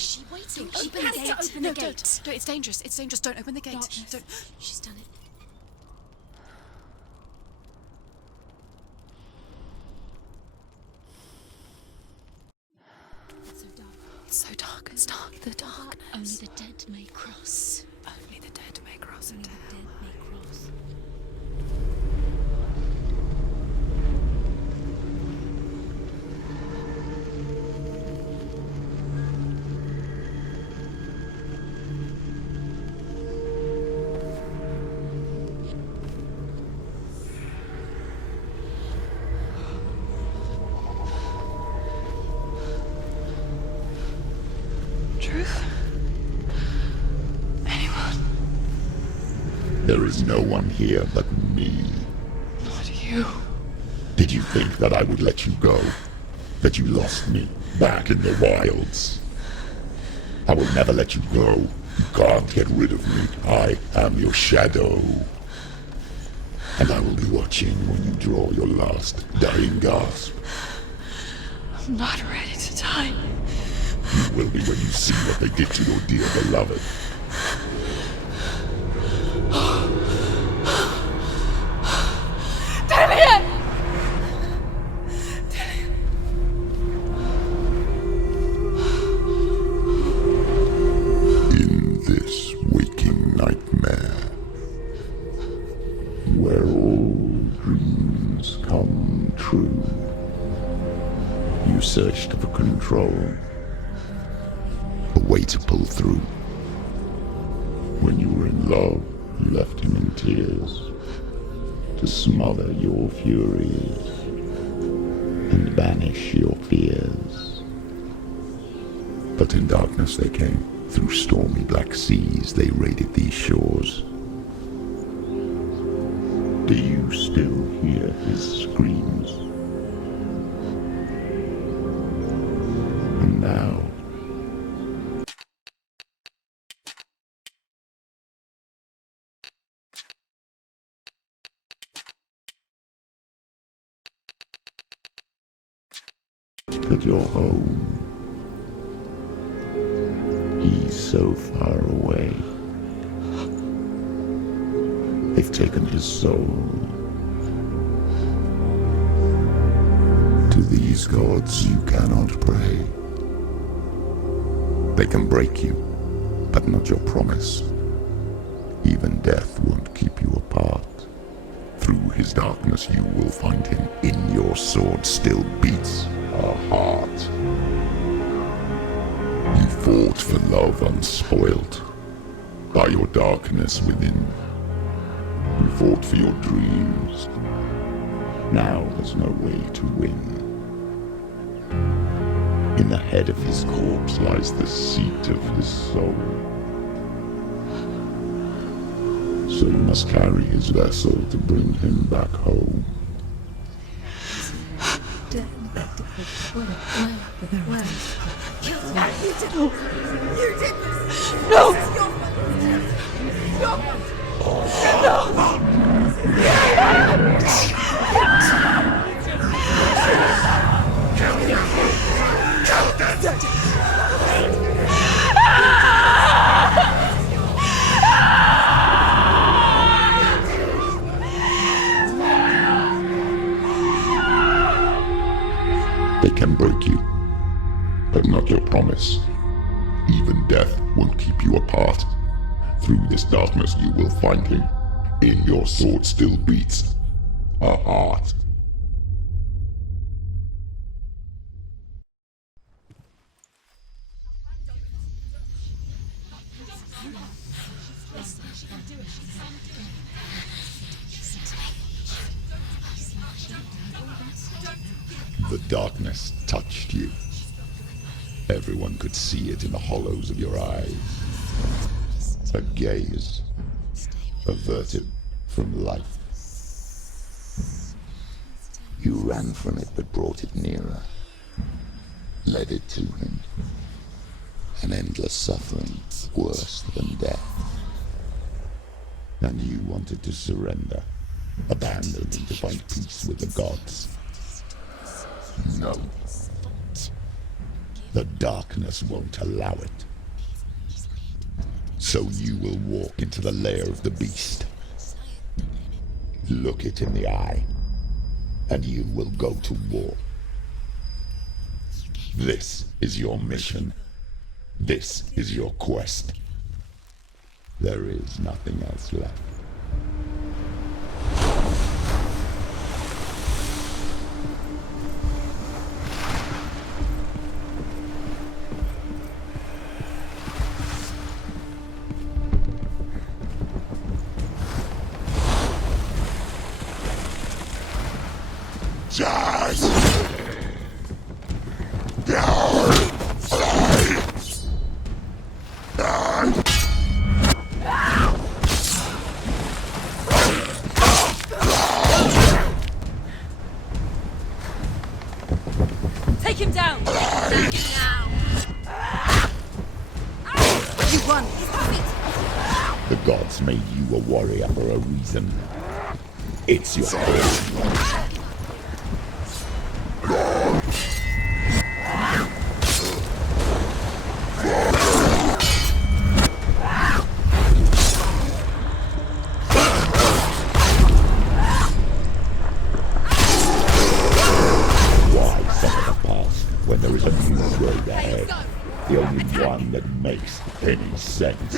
Is she waiting? She Open the has gate. to open the gate. Don't. It's dangerous. It's dangerous. Don't open the gate. Darkness. Don't. She's done it. It's so dark. It's so dark. It's dark. The darkness. Only the dead may cross. Only the dead may cross Only into the hell. dead may cross. Truth? Anyone? There is no one here but me. Not you. Did you think that I would let you go? That you lost me back in the wilds? I will never let you go. You can't get rid of me. I am your shadow. And I will be watching when you draw your last dying gasp. I'm not ready to die. You will be when you see what they did to your dear beloved. In this waking nightmare, where all dreams come true, you searched for control, a way to pull through. When you were in love, you left him in tears, to smother your furies and banish your fears. But in darkness they came, through stormy black seas they raided these shores. Do you still hear his screams? And now, at your home, he's so far away. They've taken his soul. To these gods you cannot pray. They can break you, but not your promise. Even death won't keep you apart. Through his darkness you will find him. In your sword still beats a heart. You fought for love unspoilt by your darkness within. You fought for your dreams. Now there's no way to win. In the head of his corpse lies the seat of his soul. So you must carry his vessel to bring him back home. Where? Kill him. You did this. No! This is your fault. They can break you, but not your promise. Even death won't keep you apart. Through this darkness you will find him. In your sword still beats a heart. The darkness touched you. Everyone could see it in the hollows of your eyes. A gaze averted from life. You ran from it but brought it nearer, led it to him. An endless suffering worse than death. And you wanted to surrender, abandon and to find peace with the gods. No. The darkness won't allow it. So you will walk into the lair of the beast. Look it in the eye, and you will go to war. This is your mission. This is your quest. There is nothing else left. Take him down! You won! The gods made you a warrior for a reason. It's your fault. When there is a new road ahead, the only one that makes any sense.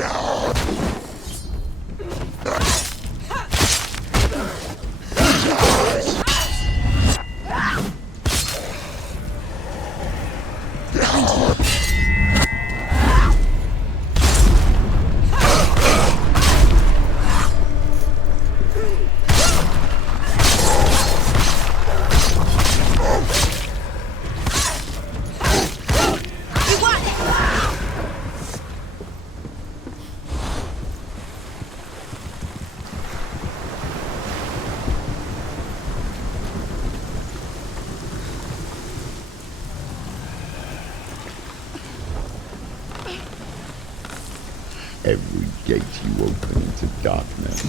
Every gate you open into darkness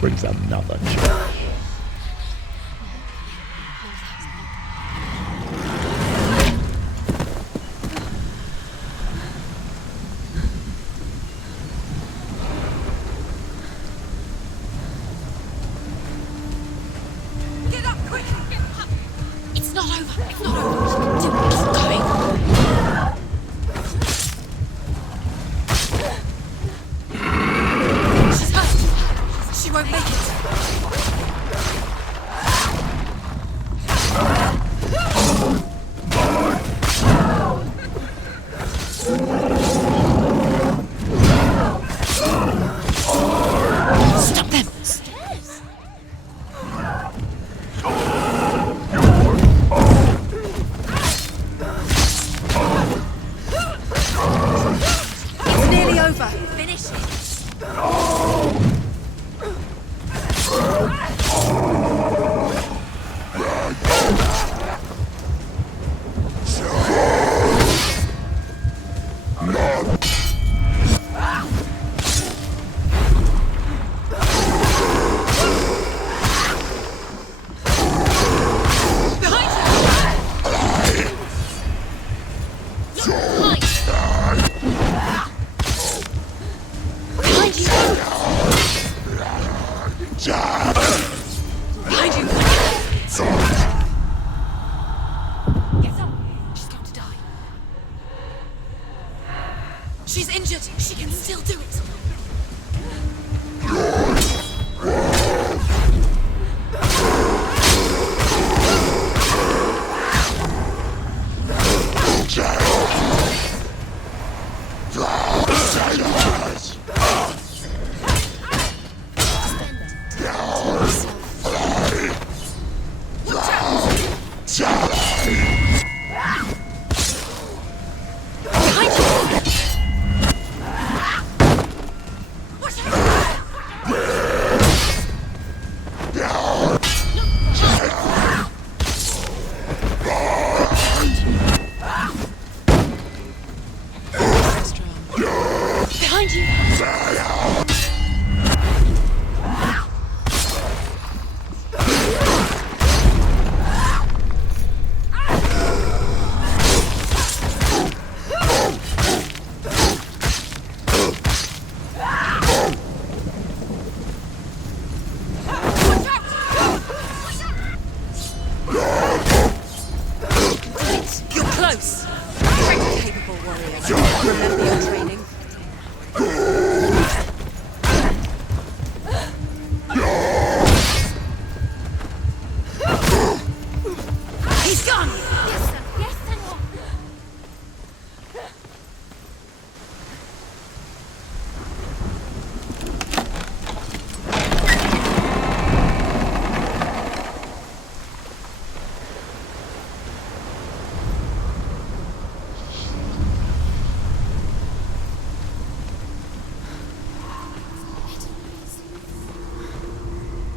brings another challenge. Get up, quick! It's not over. It's not over. Keep going. She's hurt! She won't make it! Stop them. Stairs. It's nearly over! Finish it. Behind you! Get up! She's going to die. She's injured! She can still do it!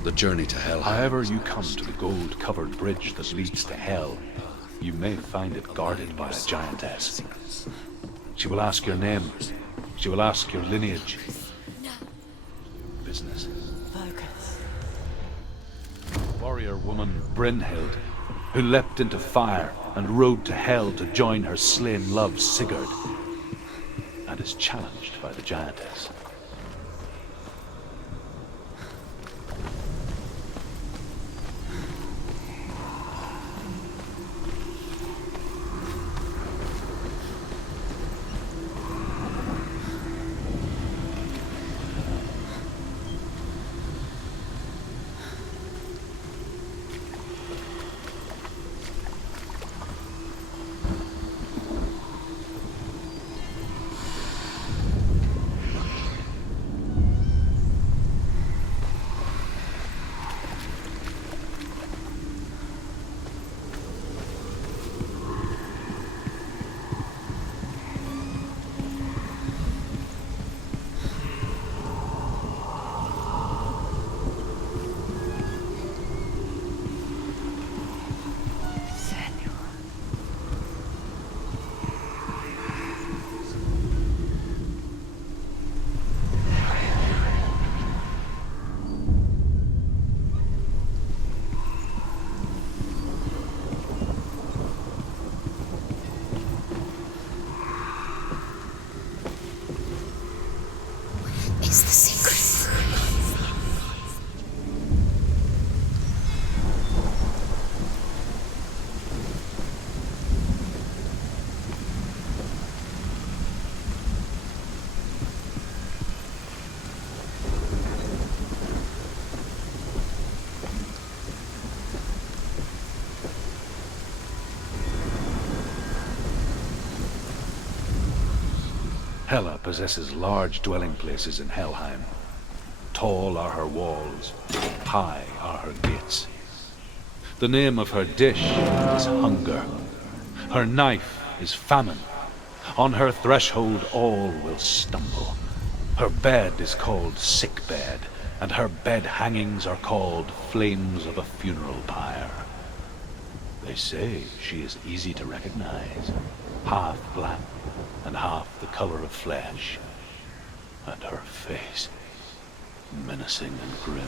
The journey to hell. However you come to the gold-covered bridge that leads to hell, you may find it guarded by a giantess. She will ask your name. She will ask your lineage. Business. Focus. Warrior woman Brynhild, who leapt into fire and rode to hell to join her slain love Sigurd, and is challenged by the giantess. Is the secret? Hela possesses large dwelling places in Helheim. Tall are her walls, high are her gates. The name of her dish is hunger. Her knife is famine. On her threshold all will stumble. Her bed is called sick bed, and her bed hangings are called flames of a funeral pyre. They say she is easy to recognize, half black and half the color of flesh, and her face menacing and grim.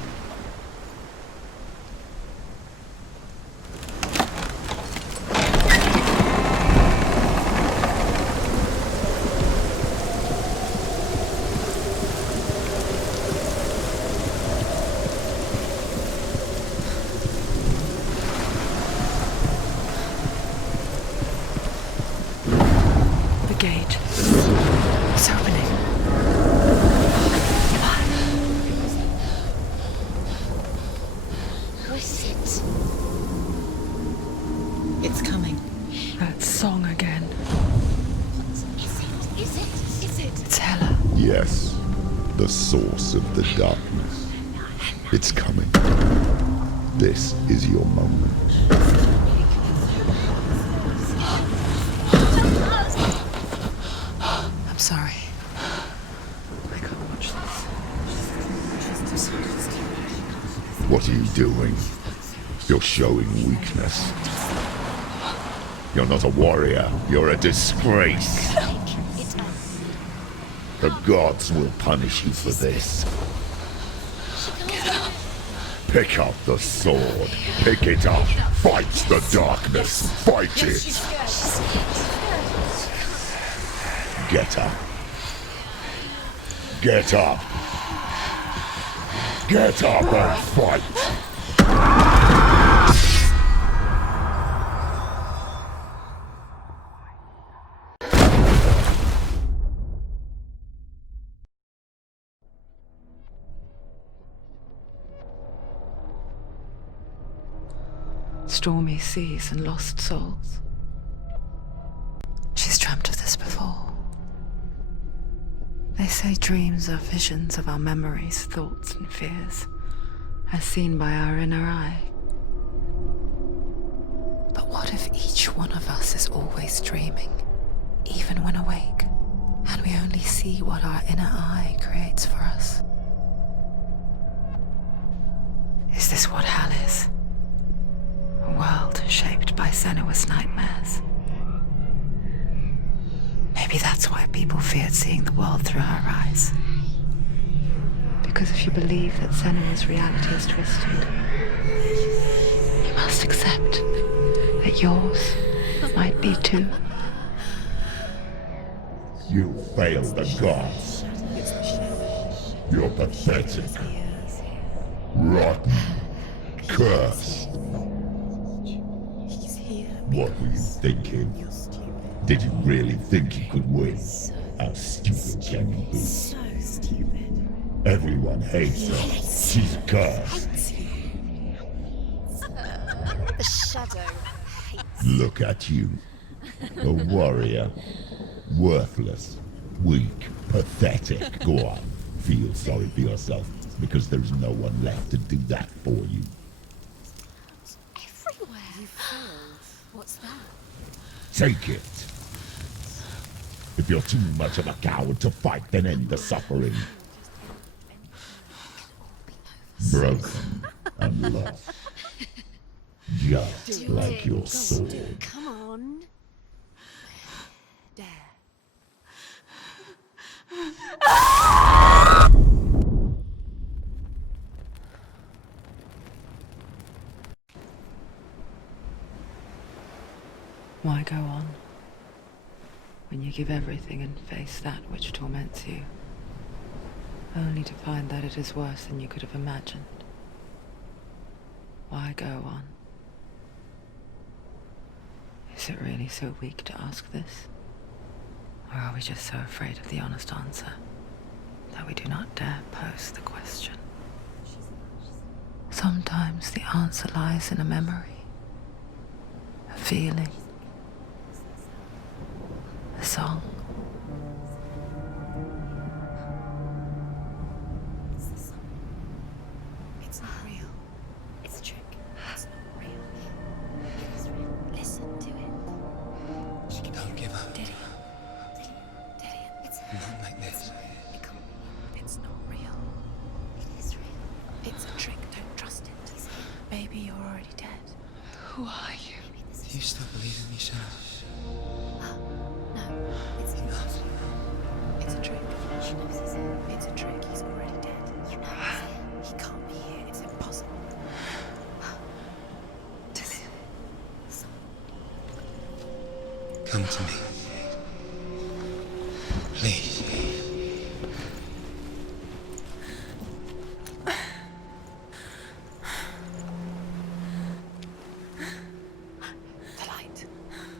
Gate. It's opening. Who is it? It's coming. That song again. Is it? It's Hela. Yes, the source of the darkness. It's coming. This is your moment. I'm sorry. I can't watch this. What are you doing? You're showing weakness. You're not a warrior. You're a disgrace. The gods will punish you for this. Pick up the sword. Pick it up. Fight the darkness. Fight it. Get up. Get up. Get up and fight. Stormy seas and lost souls. She's dreamt of this before. They say dreams are visions of our memories, thoughts and fears, as seen by our inner eye. But what if each one of us is always dreaming, even when awake, and we only see what our inner eye creates for us? Is this what hell is? A world shaped by senua's nightmares. Maybe that's why people feared seeing the world through her eyes. Because if you believe that senua's reality is twisted, you must accept that yours might be too. You fail the gods. You're pathetic. Rotten. Cursed. What were you thinking? Did you really think you could win? How stupid can you be? So stupid. Everyone hates her. She's cursed. The shadow hates. Look at you. A warrior. Worthless. Weak. Pathetic. Go on. Feel sorry for yourself, because there's no one left to do that for you. Everywhere. You fooled. What's that? Take it. If you're too much of a coward to fight, then end the suffering. Broken and lost. Just like your sword. Come on. Dare. Why go on when you give everything and face that which torments you, only to find that it is worse than you could have imagined? Why go on? Is it really so weak to ask this? Or are we just so afraid of the honest answer that we do not dare pose the question? Sometimes the answer lies in a memory, a feeling, a song. It's not real. It's a trick. It's not real. It is real. Listen to it. She can Don't give up. Did it? It's Not like this. It can't be. It's not real. It is real. It's a trick. Don't trust it. Maybe you're already dead. Who are you? Do you still believe in me, Senua? No, it's not. It's a trick. She knows he's here. It's a trick. He's already dead. You know he's here. He can't be here. It's impossible. Come to me. Please. The light.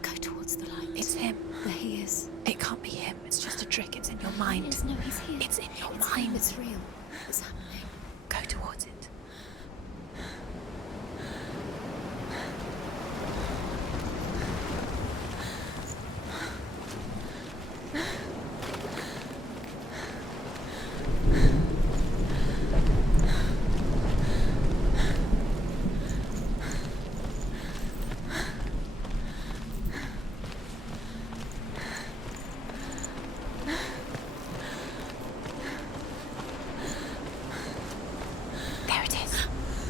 Go towards the light. It's him. There he is. It can't be him. It's just a trick. It's in your mind. No, he's here. It's in your mind. It's real. It's happening. Go towards it. There it is.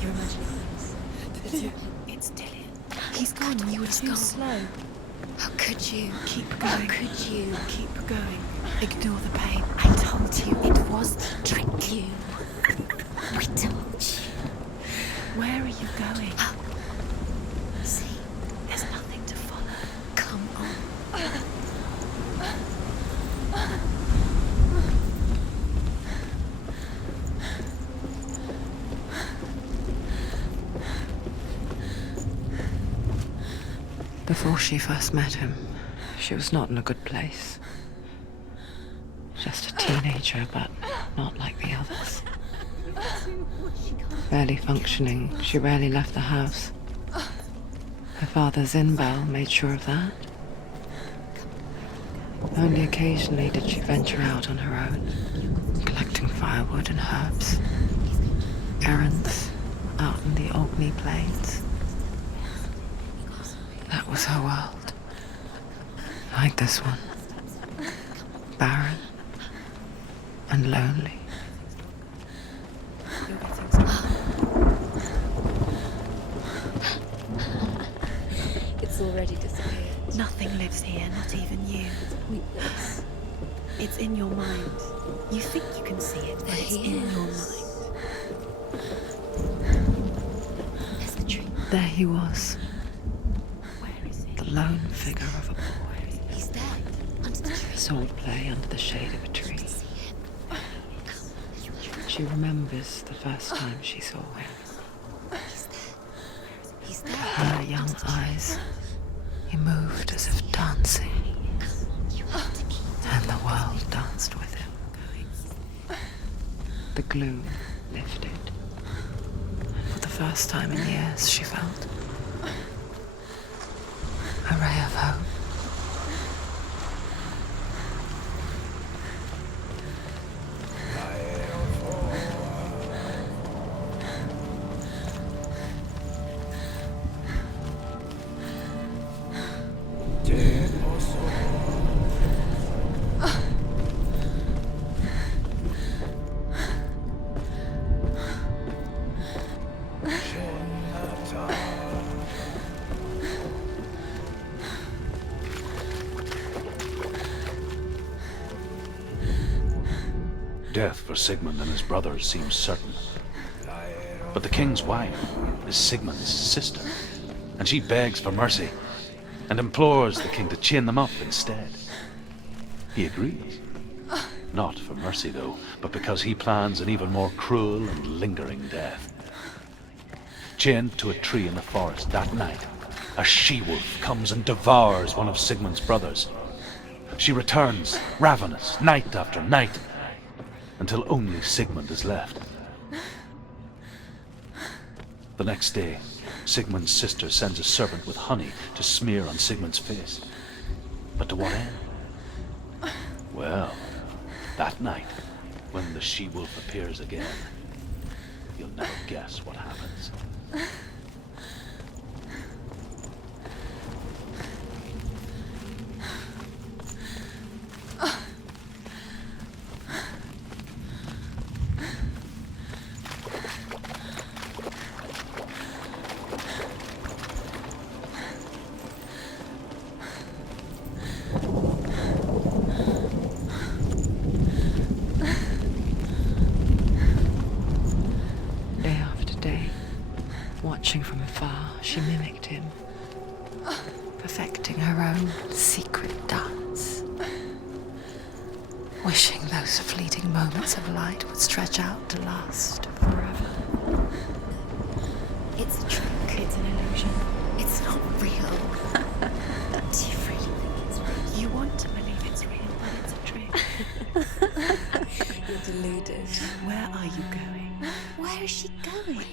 You're imagining this. It's Dillian. He's gone. You were too slow. How could you? Keep going. How could you? Keep going. Ignore the pain. I told you it was the trick. You. We told you. Where are you going? See, there's nothing to follow. Come on. Before she first met him, she was not in a good place. Just a teenager, but not like the others. Barely functioning, she rarely left the house. Her father Zinbel made sure of that. Only occasionally did she venture out on her own, collecting firewood and herbs. Errands out in the Orkney Plains. That was her world. Like this one. Barren and lonely. You're getting already disappeared. Nothing lives here, not even you. Pointless. It's in your mind. You think you can see it, but it's in your mind. There's the tree. There he was, Where is it? the lone figure of a boy. He's there. Under the tree. Swordplay under the shade of a tree. She remembers the first time she saw him. He's there. Her young eyes, he moved as if dancing, and the world danced with him. The gloom lifted. For the first time in years, she felt a ray of hope. Death for Sigmund and his brothers seems certain. But the king's wife is Sigmund's sister, and she begs for mercy and implores the king to chain them up instead. He agrees. Not for mercy, though, but because he plans an even more cruel and lingering death. Chained to a tree in the forest that night, a she-wolf comes and devours one of Sigmund's brothers. She returns, ravenous, night after night, until only Sigmund is left. The next day, Sigmund's sister sends a servant with honey to smear on Sigmund's face. But to what end? Well, that night, when the she-wolf appears again, you'll never guess what happens. Watching from afar, she mimicked him, perfecting her own secret dance, wishing those fleeting moments of light would stretch out to last forever. It's a trick. It's an illusion. It's not real. Do you really think it's real? You want to believe it's real, but it's a trick. You're deluded. Where are you going? Where is she going?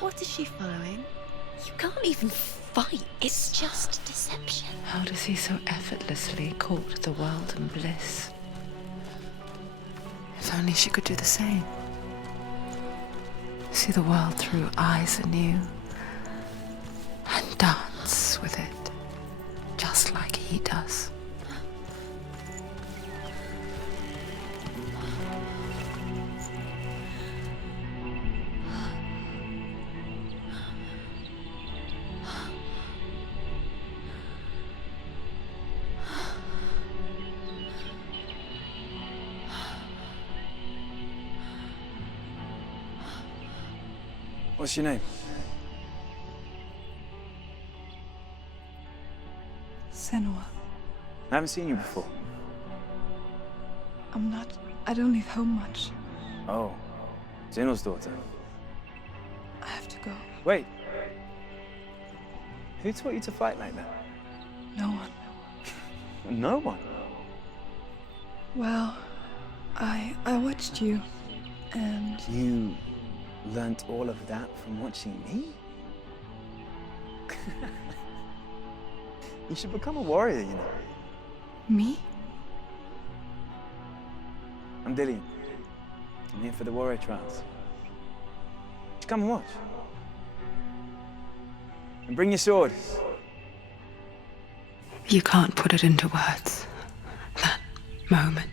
What is she following? You can't even fight. It's just deception. How does he so effortlessly court the world and bliss? If only she could do the same. See the world through eyes anew and dance with it, just like he does. What's your name? Senua. I haven't seen you before. I don't leave home much. Oh, Zeno's daughter. I have to go. Wait. Who taught you to fight like that? No one. No one. Well, I watched you, and You learnt all of that from watching me? You should become a warrior, you know. me? I'm Dillian. I'm here for the warrior trials. Just come and watch. And bring your sword. You can't put it into words. That moment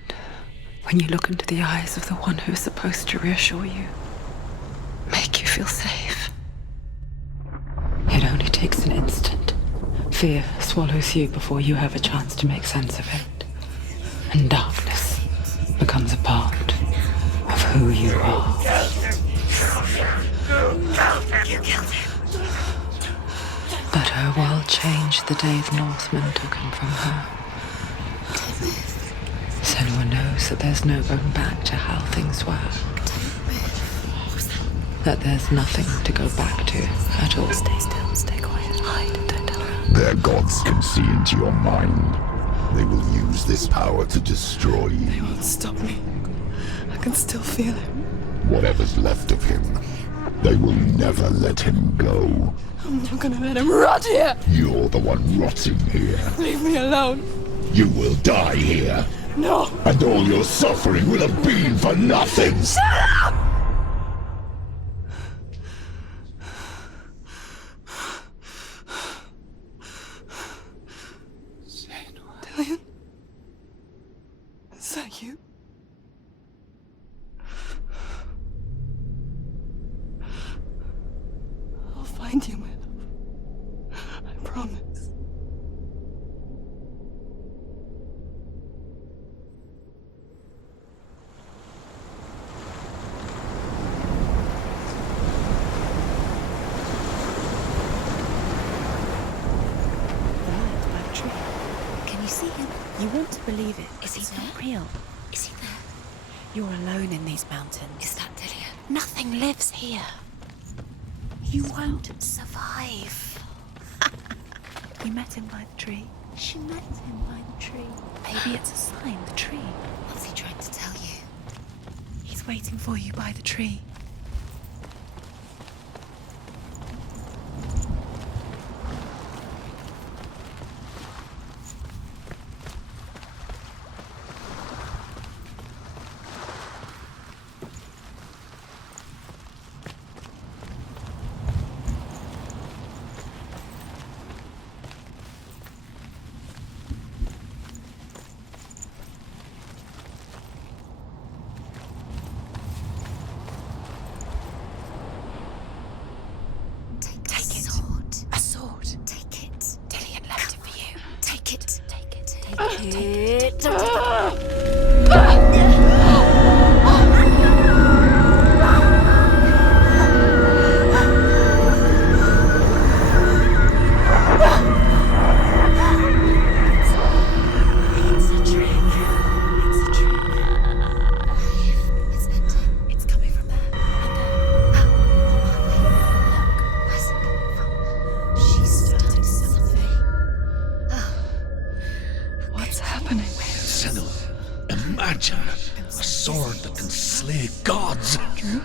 when you look into the eyes of the one who's supposed to reassure you, make you feel safe. It only takes takes an instant. Fear swallows you before you have a chance to make sense of it. And darkness becomes a part of who you are. You killed him. But her world changed the day the Northmen took him from her. Senua knows that there's no going back to how things were. That there's nothing to go back to at all. Stay still, stay quiet, hide, don't tell her. Their gods can see into your mind. They will use this power to destroy you. They won't stop me. I can still feel him. Whatever's left of him, they will never let him go. I'm not gonna let him rot here. You're the one rotting here. Leave me alone. You will die here. No. And all your suffering will have been for nothing. Shut up! Dillian? Is that you? I'll find you, my love. I promise. Can you see him? You want to believe it. Is he He's there? not real. Is he there? You're alone in these mountains. Is that Dillian? Nothing lives here. You won't survive. You met him by the tree. She met him by the tree. Maybe it's a sign, the tree. What's he trying to tell you? He's waiting for you by the tree. A sword. Take it. Dillian left it for you. Take it. Take it. Take it. It's a trick. It's a trick. It's ending. It's coming from there. Where's it coming from? She started something. What's happening? Senua, imagine a sword that can slay gods. Drew?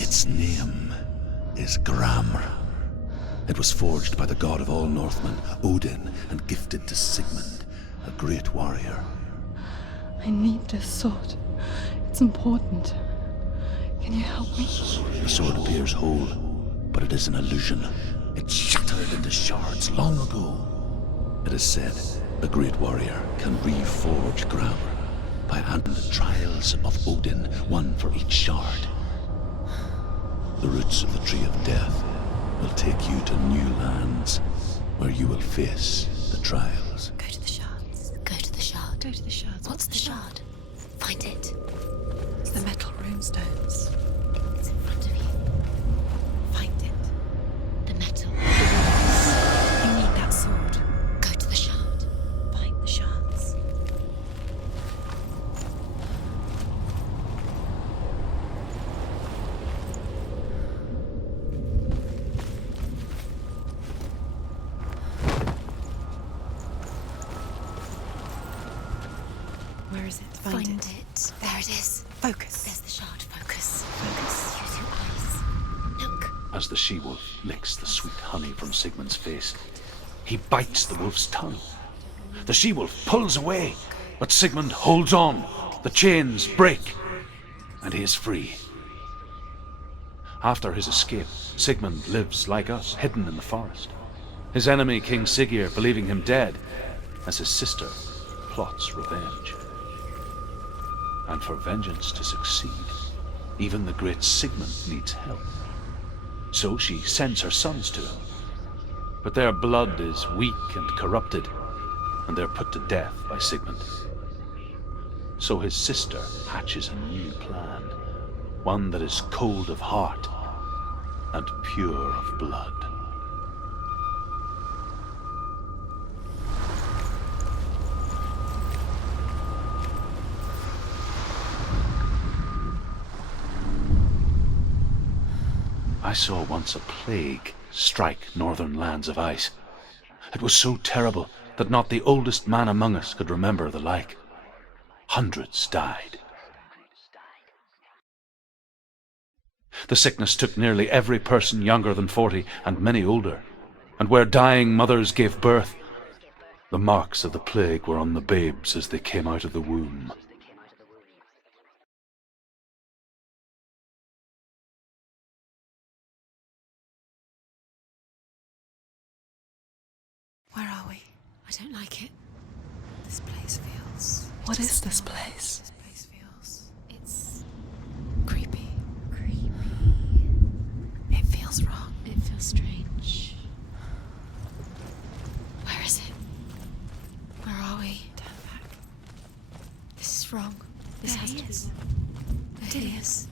Its name is Gramr. It was forged by the god of all Northmen, Odin, and gifted to Sigmund, a great warrior. I need this sword. It's important. Can you help me? The sword appears whole, but it is an illusion. It shattered into shards long ago. It is said a great warrior can reforge Gramr by handling the trials of Odin, one for each shard. The roots of the Tree of Death will take you to new lands where you will face the trials. Go to the shards. Go to the shard. Go to the shards. What's the shard? Find it. It's the metal runestones. It's in front of you. Find it. The metal. You need that sword. Go to the shard. Find the shards. Where is it? Find it. There it is. Focus. There's the shard. Focus. Focus. Use your eyes. Look. As the she-wolf licks the sweet honey from Sigmund's face, he bites the wolf's tongue. The she-wolf pulls away, but Sigmund holds on. The chains break, and he is free. After his escape, Sigmund lives like us, hidden in the forest. His enemy, King Siggeir, believing him dead, as his sister plots revenge. And for vengeance to succeed, even the great Sigmund needs help. So she sends her sons to him. But their blood is weak and corrupted, and they're put to death by Sigmund. So his sister hatches a new plan, one that is cold of heart and pure of blood. I saw once a plague strike northern lands of ice. It was so terrible that not the oldest man among us could remember the like. Hundreds died. The sickness took nearly every person younger than 40 and many older, and where dying mothers gave birth, the marks of the plague were on the babes as they came out of the womb. Where are we? I don't like it. This place feels... What is this place? This place feels... It's... creepy. Creepy. It feels wrong. It feels strange. Where is it? Where are we? Turn back. This is wrong. This There has he to is. be There There he he is.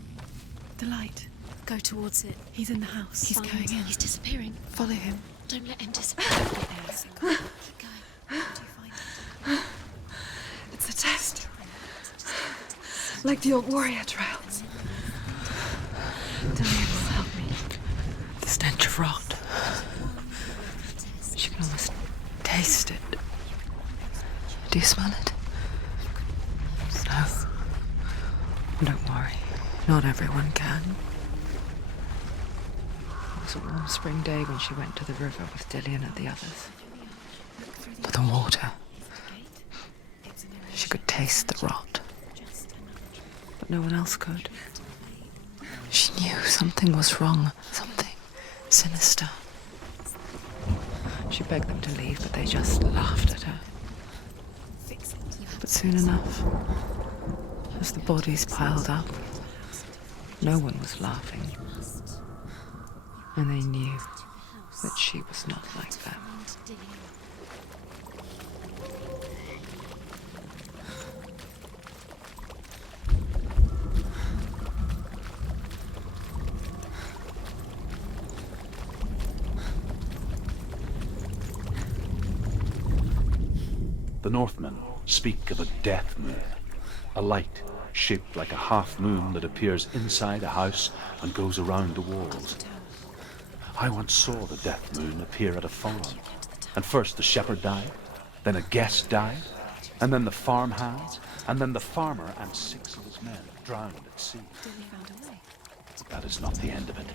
The light. Go towards it. He's in the house. He's going in. He's disappearing. Follow him. Don't let him disappear. Keep going. How do you find it? It's a test. Like the old warrior trials. Dillian will help me. The stench of rot. She can almost taste it. Do you smell it? No. Don't worry. Not everyone can. It was a warm spring day when she went to the river with Dillian and the others. But the water. She could taste the rot. But no one else could. She knew something was wrong. Something sinister. She begged them to leave, but they just laughed at her. But soon enough, as the bodies piled up, no one was laughing. And they knew that she was not like them. The Northmen speak of a death moon, a light shaped like a half moon that appears inside a house and goes around the walls. I once saw the death moon appear at a farm, and first the shepherd died, then a guest died, and then the farmhands, and then the farmer and 6 of his men drowned at sea. That is not the end of it,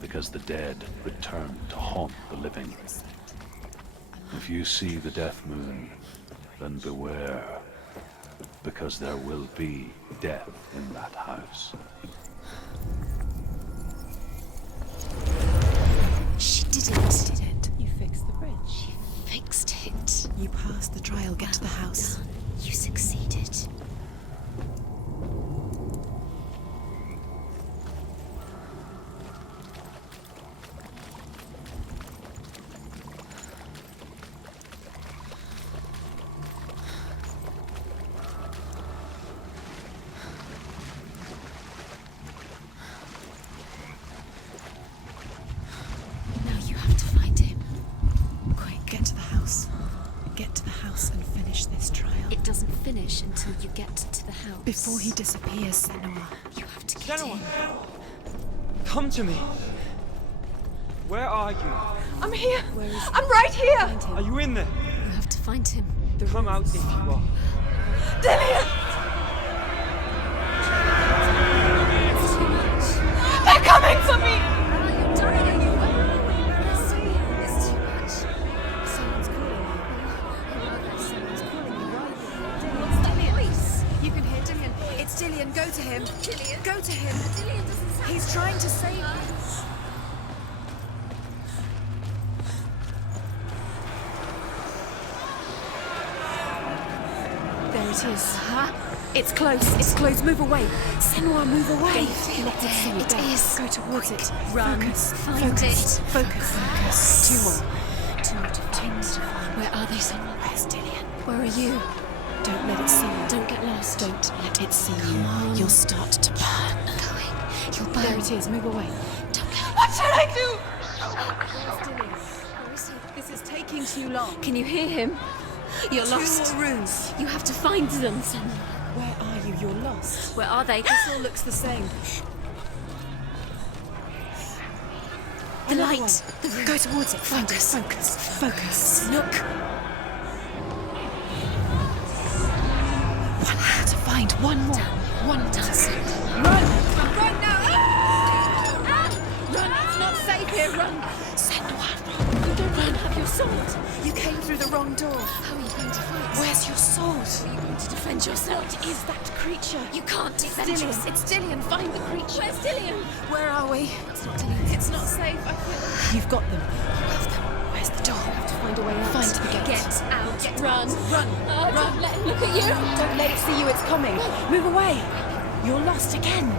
because the dead return to haunt the living. If you see the death moon, then beware, because there will be death in that house. She did it. You fixed the bridge. She fixed it. You passed the trial. Get to the house. Done. You succeeded. Now you have to find him. Quick, get to the house. Get to the house and finish this trial. It doesn't finish until you get to the house. Before he disappears, Senua. You have to get Senua! in. Come to me! Where are you? I'm here. Where is he? I'm right here. Find him. Are you in there? You have to find him. Come out if you are. Dillian! It's too much. They're coming for me! You're dying. It's too much. Someone's calling you. Someone's calling you, right? What's the voice? You can hear Dillian. It's Dillian. Go to him. Dillian? Go to him. Dillian doesn't sound He's trying to save you. There it is. Huh? It's close. It's close. Move away. Senua, move away. Let it see you. It is. Go towards it. Run. Focus. Find Focus. it. Focus. Focus. Two more. Two more to find. Where are they, Senua? Where's Dillian? Where are you? Don't let it see you. Don't get lost. Don't let it see Come you. on. You'll start to burn. Going. You'll burn. There it is. Move away. Don't let What should I do? Where is he? This is taking too long. Can you hear him? You're lost. 2 more rooms. You have to find them, Senua. Where are you? You're lost. Where are they? This all looks the same. The Another light. one. The room. Go towards it. Focus. Focus. Focus. Look. One more to find. One more. One more. Run! Run now! Run! It's not safe here. Run! Senua, you don't run. Have your sword. You came through the wrong door. How are you going to fight? Where's your sword? How are you going to defend yourself? What is that creature? You can't defend Dillian. yourself. It's Dillian. Find the creature. Where's Dillian? Where are we? It's not Dillian. It's not safe. I feel. You've got them. You have them. Where's the door? You have to find a way out. Find the gate. Get out. Run. Run. Run. Don't let him look at you. Don't let it see you. It's coming. Move away. You're lost again.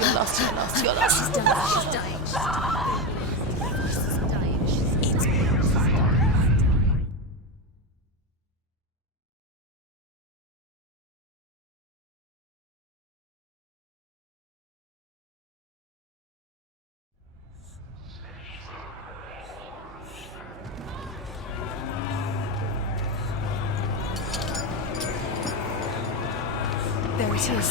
You're lost. You're lost. You're lost. She's dying. She's dying. She's dying. She's dying. She's dying. There it is.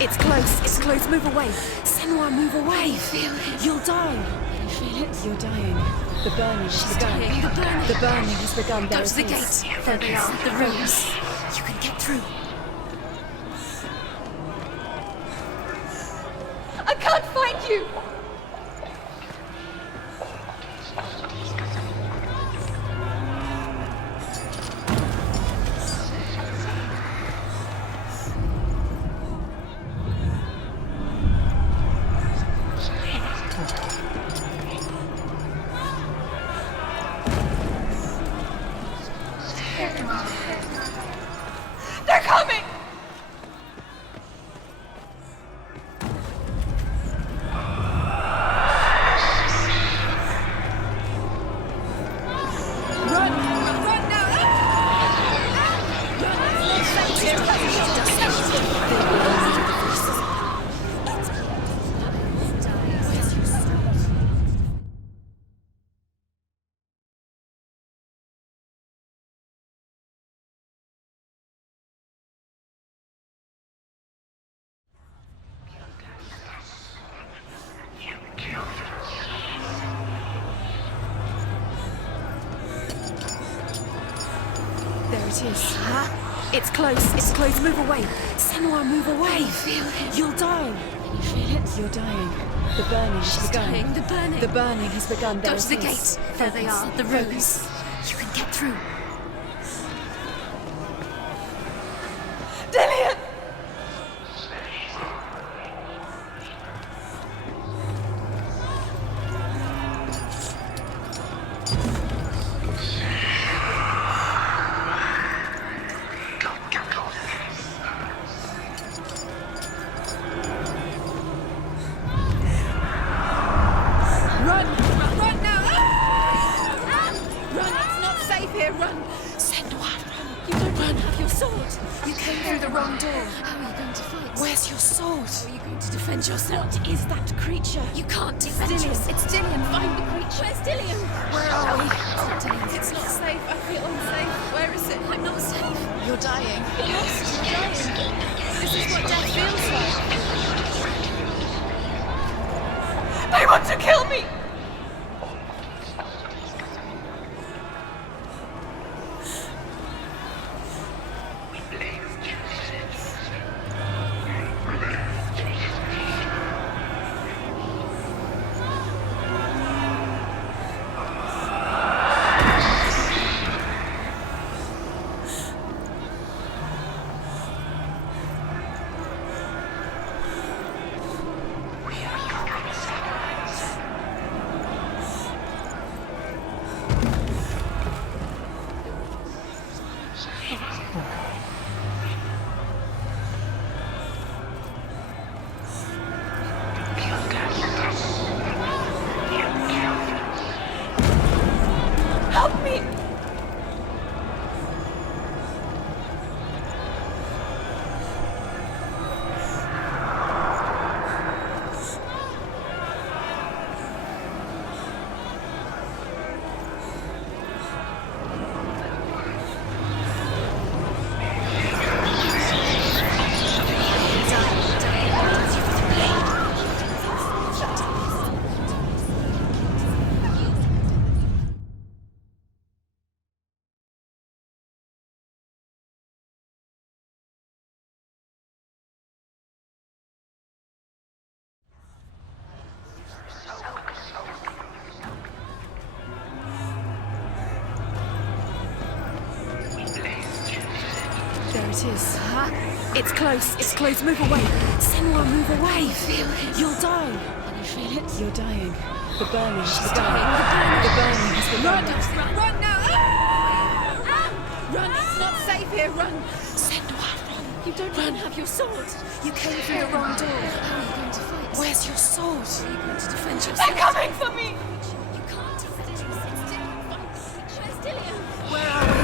It's close. It's close. Move away. Senua, move away. Feel it. You'll die. Can you feel it? You're dying. The burning has begun. dying. The burning. The burning has begun. Go There to the it is. gate. There they are. The rooms. You can get through. I can't find you! They're coming! Run! Run now! There it is. It's close. It's close. Move away. Senua, move away. Feel it. You'll die. Can you feel it? You're dying. The burning has She's begun. dying. The burning. The burning has begun. Go There to it the is. gate. There they are. The rooms. You can get through. Dillian! wrong door. How are you going to fight? Where's your sword? How are you going to defend yourself? What is that creature? You can't defend yourself. It's Dillian. Find the creature. Where's Dillian? Where are we? It's not safe. I feel unsafe. Where is it? I'm not safe. You're dying. You're lost. You're dying. This is what death feels like. They want to kill me! There it is. It's close. It's close. Move away. Senua, move away. You feel it. You'll die. Can you feel it? You're dying. The burning has begun. The burning has begun. Run! Run now! Run! It's not safe here. Run! Senua, run! You don't even have your sword. You came through the wrong door. How are you going to fight? Where's your sword? How are you going to defend yourself? They're coming for me! You can't defend yourself. It's Dillian. Where's Dillian? Where are we?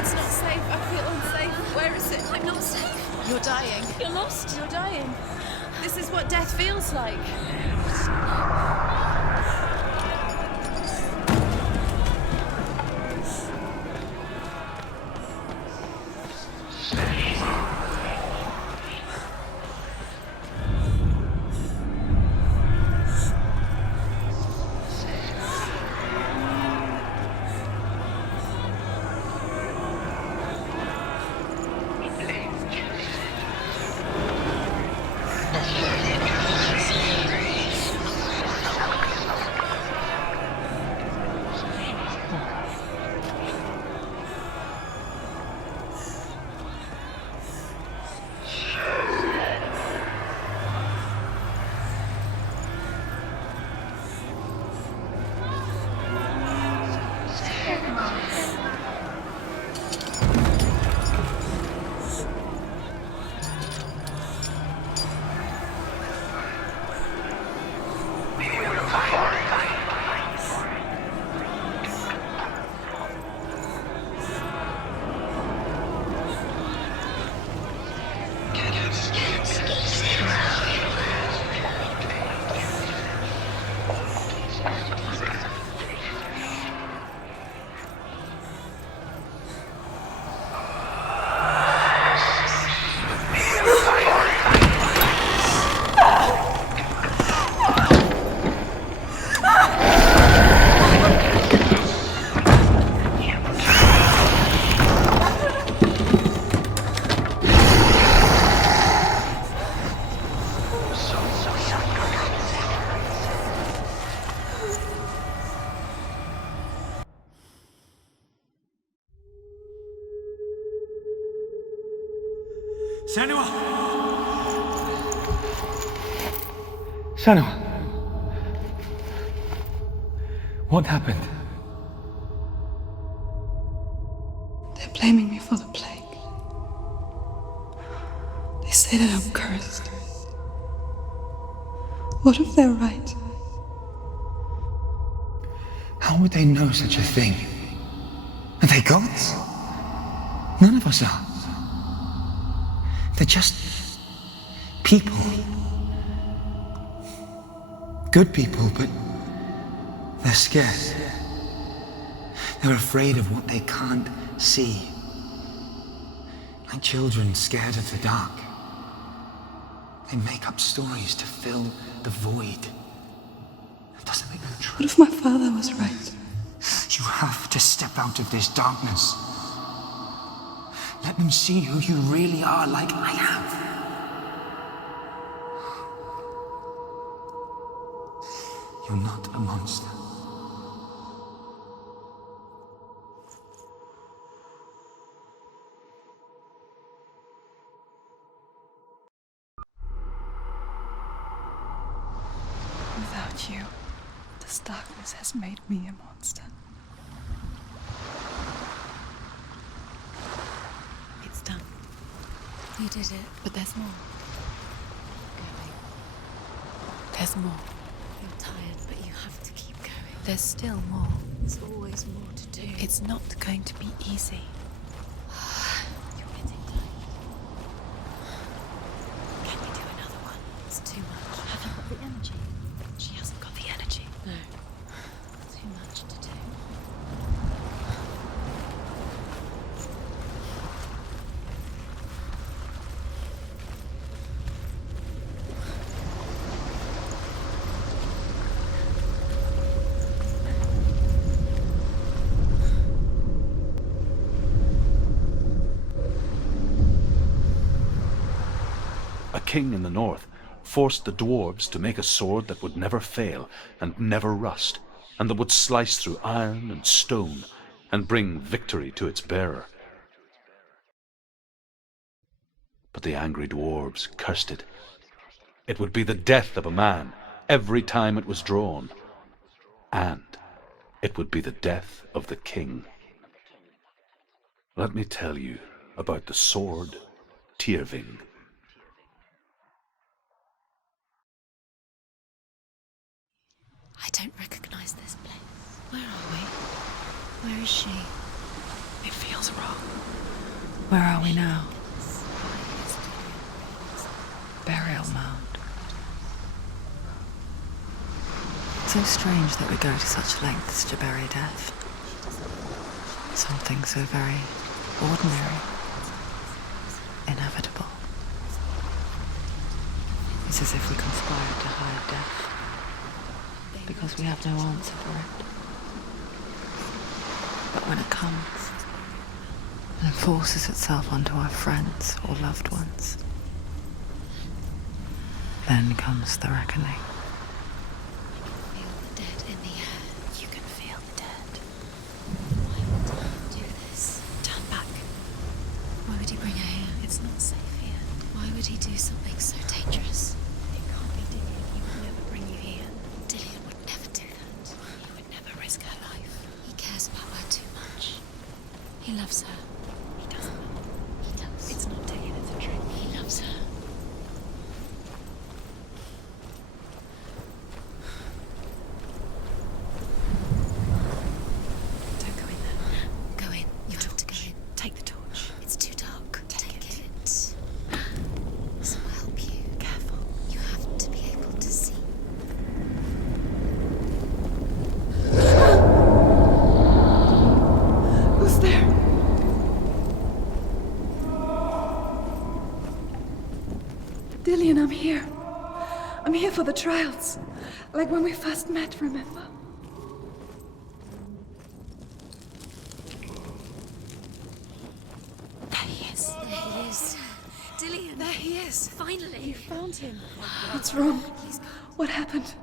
It's not safe. I feel unsafe. Where is it? I'm not safe. You're dying. You're lost. You're dying. This is what death feels like. Senua! Senua! What happened? They're blaming me for the plague. They say that I'm cursed. What if they're right? How would they know such a thing? Are they gods? None of us are. They're just people. Good people, but they're scared. They're afraid of what they can't see. Like children scared of the dark. They make up stories to fill the void. That doesn't make them true. What if my father was right? You have to step out of this darkness. Let them see who you really are, like I have. You're not a monster. Without you, this darkness has made me a monster. It's done. You did it, but there's more. There's more. You're tired, but you have to keep going. There's still more. There's always more to do. It's not going to be easy. You're getting tired. Can you do another one? It's too much. Have you got the energy? She hasn't got the energy. No. Too much to do. A king in the north forced the dwarves to make a sword that would never fail and never rust, and that would slice through iron and stone and bring victory to its bearer. But the angry dwarves cursed it. It would be the death of a man every time it was drawn, and it would be the death of the king. Let me tell you about the sword Tyrving. I don't recognize this place. Where are we? Where is she? It feels wrong. Where are we now? Burial mound. So strange that we go to such lengths to bury death. Something so very ordinary, inevitable. It's as if we conspired to hide death, because we have no answer for it. But when it comes, and it forces itself onto our friends or loved ones, then comes the reckoning. Feel the dead in the air. You can feel the dead. Why would he do this? Turn back. Why would he bring her here? It's not safe here. Why would he do something so dangerous? It can't be Dillian. He would never bring you here. Dillian would never do that. He would never risk her life. He cares about her too much. He loves her. He doesn't. He does. It's not Dillian, it's a trick. He loves her. Don't go in there. Go in. You have to go in. Take the torch. It's too dark. Take it. This will help you. Careful. You have to be able to see. Who's there? Dillian, I'm here. I'm here for the trials. Like when we first met, remember? There he is. There he is. Dillian. There he is. Finally. You found him. What's wrong? He's gone. What happened?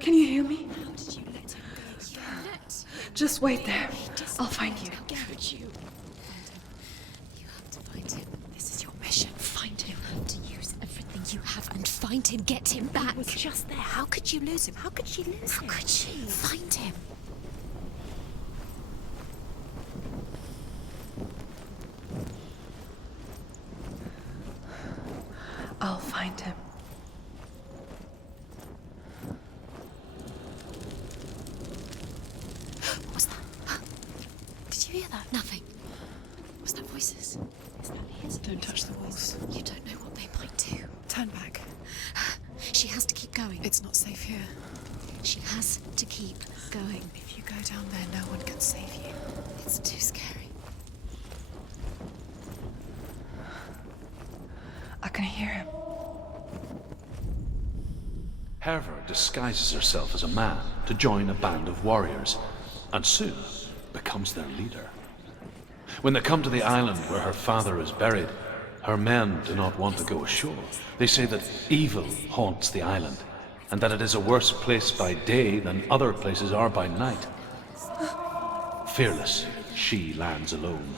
Can you hear me? How did you let him go? You let. Just wait there. I'll find you. How could you? You have to find him. This is your mission. Find him. You have to use everything you have and find him. Get him back. He was just there. How could you lose him? How could she lose him? How could she? Find him. I'll find him. What was that? Did you hear that? Nothing. Was that voices? Is that his? Don't touch the walls. Turn back. She has to keep going. It's not safe here. She has to keep going. If you go down there, no one can save you. It's too scary. I can hear him. Hervor disguises herself as a man to join a band of warriors, and soon becomes their leader. When they come to the island where her father is buried, her men do not want to go ashore. They say that evil haunts the island, and that it is a worse place by day than other places are by night. Fearless, she lands alone.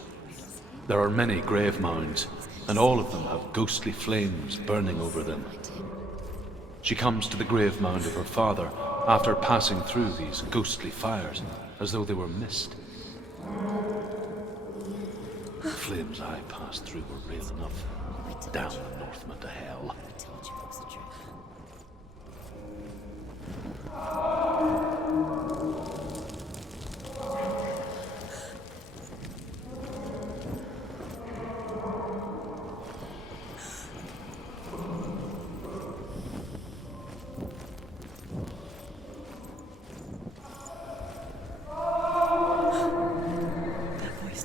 There are many grave mounds, and all of them have ghostly flames burning over them. She comes to the grave mound of her father after passing through these ghostly fires, as though they were mist. The flames I passed through were real enough. Down the Northman to hell. I told you it was a trick.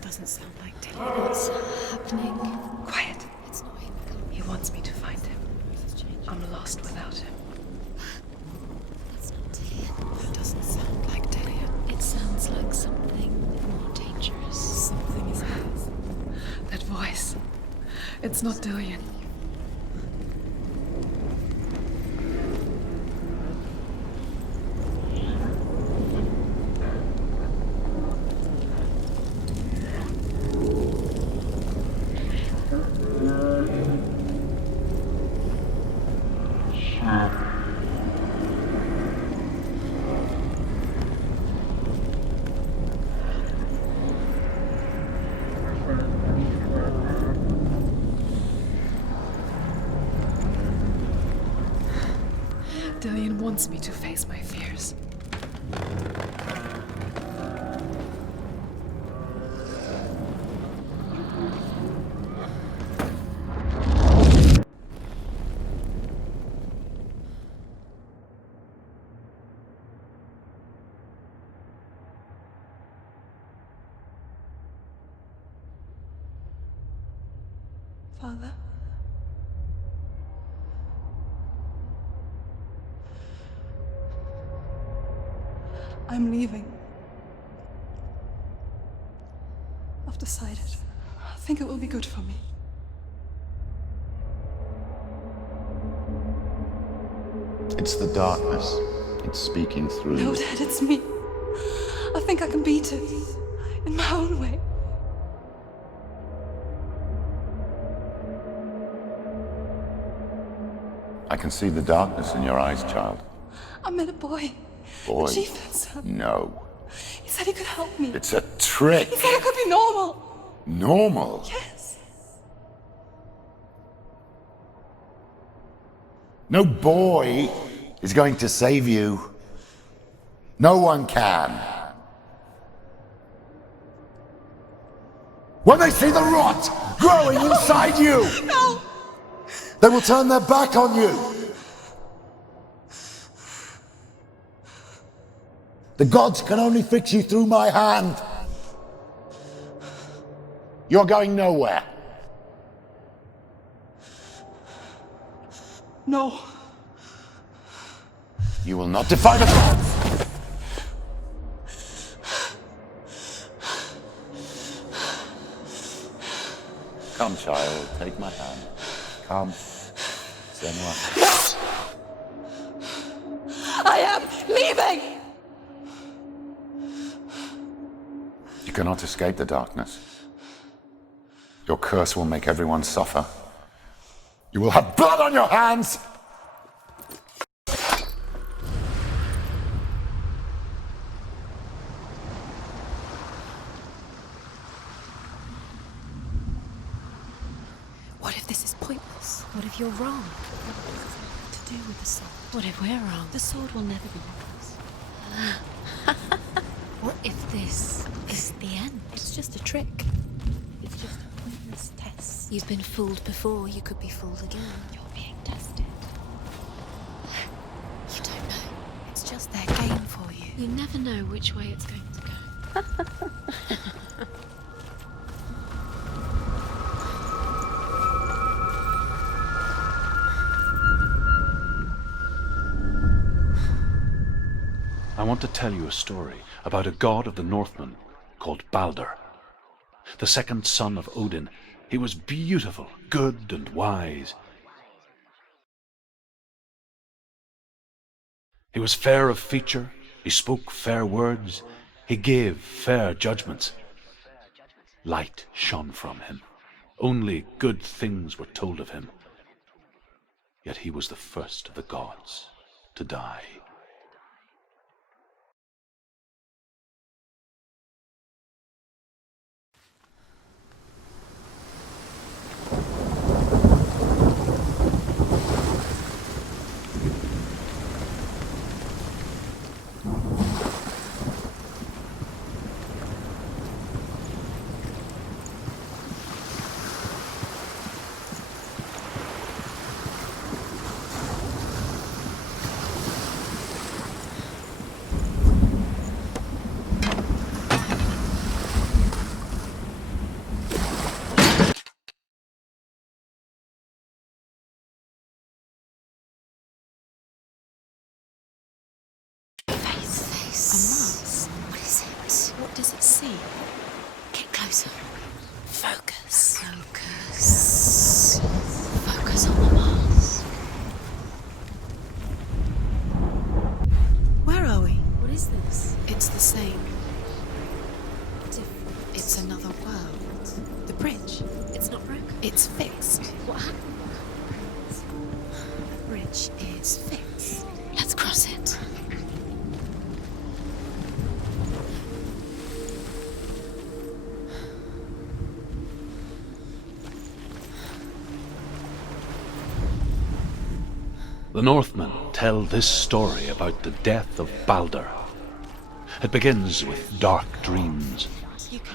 Doesn't sound like Tilly. What's happening? Quiet. It's not him. He wants me to find him. I'm lost without him. That's not Tilly. That doesn't sound like Tilly. It sounds like something more dangerous. Something is else. That voice. It's not Dillian. Dillian wants me to face my fears. Father? I'm leaving. I've decided. I think it will be good for me. It's the darkness. It's speaking through No, you. Dad, it's me. I think I can beat it. In my own way. I can see the darkness in your eyes, child. I met a boy. Boy. The chieftain's son. No. He said he could help me. It's a trick. He said I could be normal. Normal. Yes. No boy is going to save you. No one can. When they see the rot growing inside you, No! they will turn their back on you. The gods can only fix you through my hand. You're going nowhere. No. You will not defy the gods. Come, child, take my hand. Come. Senua. I am leaving! You cannot escape the darkness. Your curse will make everyone suffer. You will have blood on your hands! What if this is pointless? What if you're wrong? What does it have to do with the sword? What if we're wrong? The sword will never be yours. What if this is the end? It's just a trick. It's just a pointless test. You've been fooled before, you could be fooled again. You're being tested. You never know which way it's going to go. I want to tell you a story about a god of the Northmen called Balder. The second son of Odin, he was beautiful, good and wise. He was fair of feature, he spoke fair words, he gave fair judgments. Light shone from him. Only good things were told of him. Yet he was the first of the gods to die. What does it see? Get closer. Focus. Focus on the mask. Where are we? What is this? It's the same. Different. It's another world. The bridge. It's not broken. It's fixed. What happened? The bridge is fixed. Let's cross it. The Northmen tell this story about the death of Balder. It begins with dark dreams.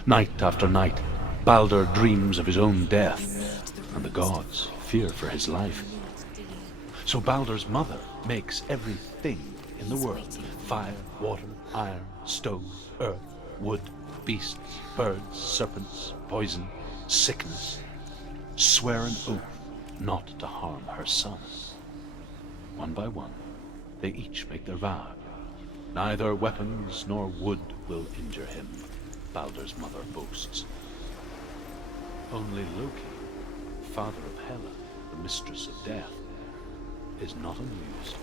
Night after night, Balder dreams of his own death, and the gods fear for his life. So Balder's mother makes everything in the world: fire, water, iron, stone, earth, wood, beasts, birds, serpents, poison, sickness. Swear an oath not to harm her son. One by one, they each make their vow. Neither weapons nor wood will injure him, Balder's mother boasts. Only Loki, father of Hela, the mistress of death, is not amused.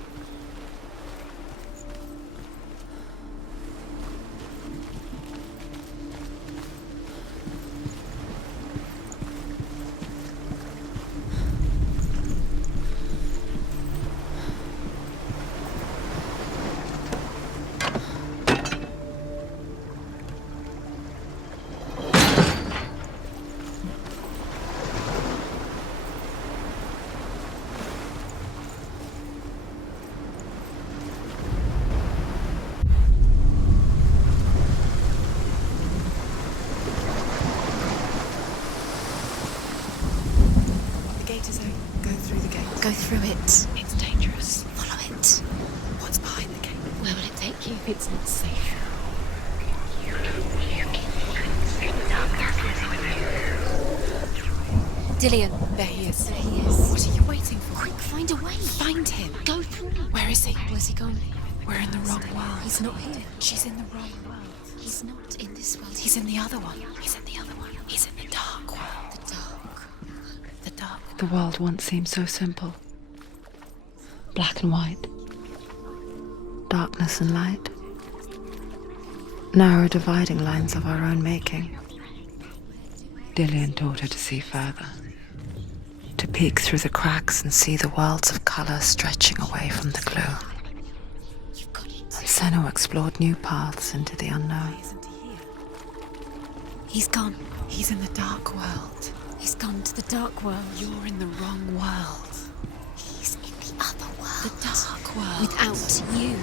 Go through it. It's dangerous. Follow it. What's behind the gate? Where will it take you? It's not safe. Dillion. There he is. There he is. What are you waiting for? Quick, find a way. Find him. Go through. Where is he? Where's he gone? We're in the wrong world. He's not here. She's in the wrong world. He's not in this world. He's in the other one. He's in the other one. He's in the dark world. The dark. The dark. The world once seemed so simple. Black and white. Darkness and light. Narrow dividing lines of our own making. Dillion taught her to see further. To peek through the cracks and see the worlds of colour stretching away from the gloom. You've got it. And Senua explored new paths into the unknown. Isn't he here? He's gone. He's in the dark world. He's gone to the dark world. You're in the wrong world. He's in the other world. The dark world. Without you.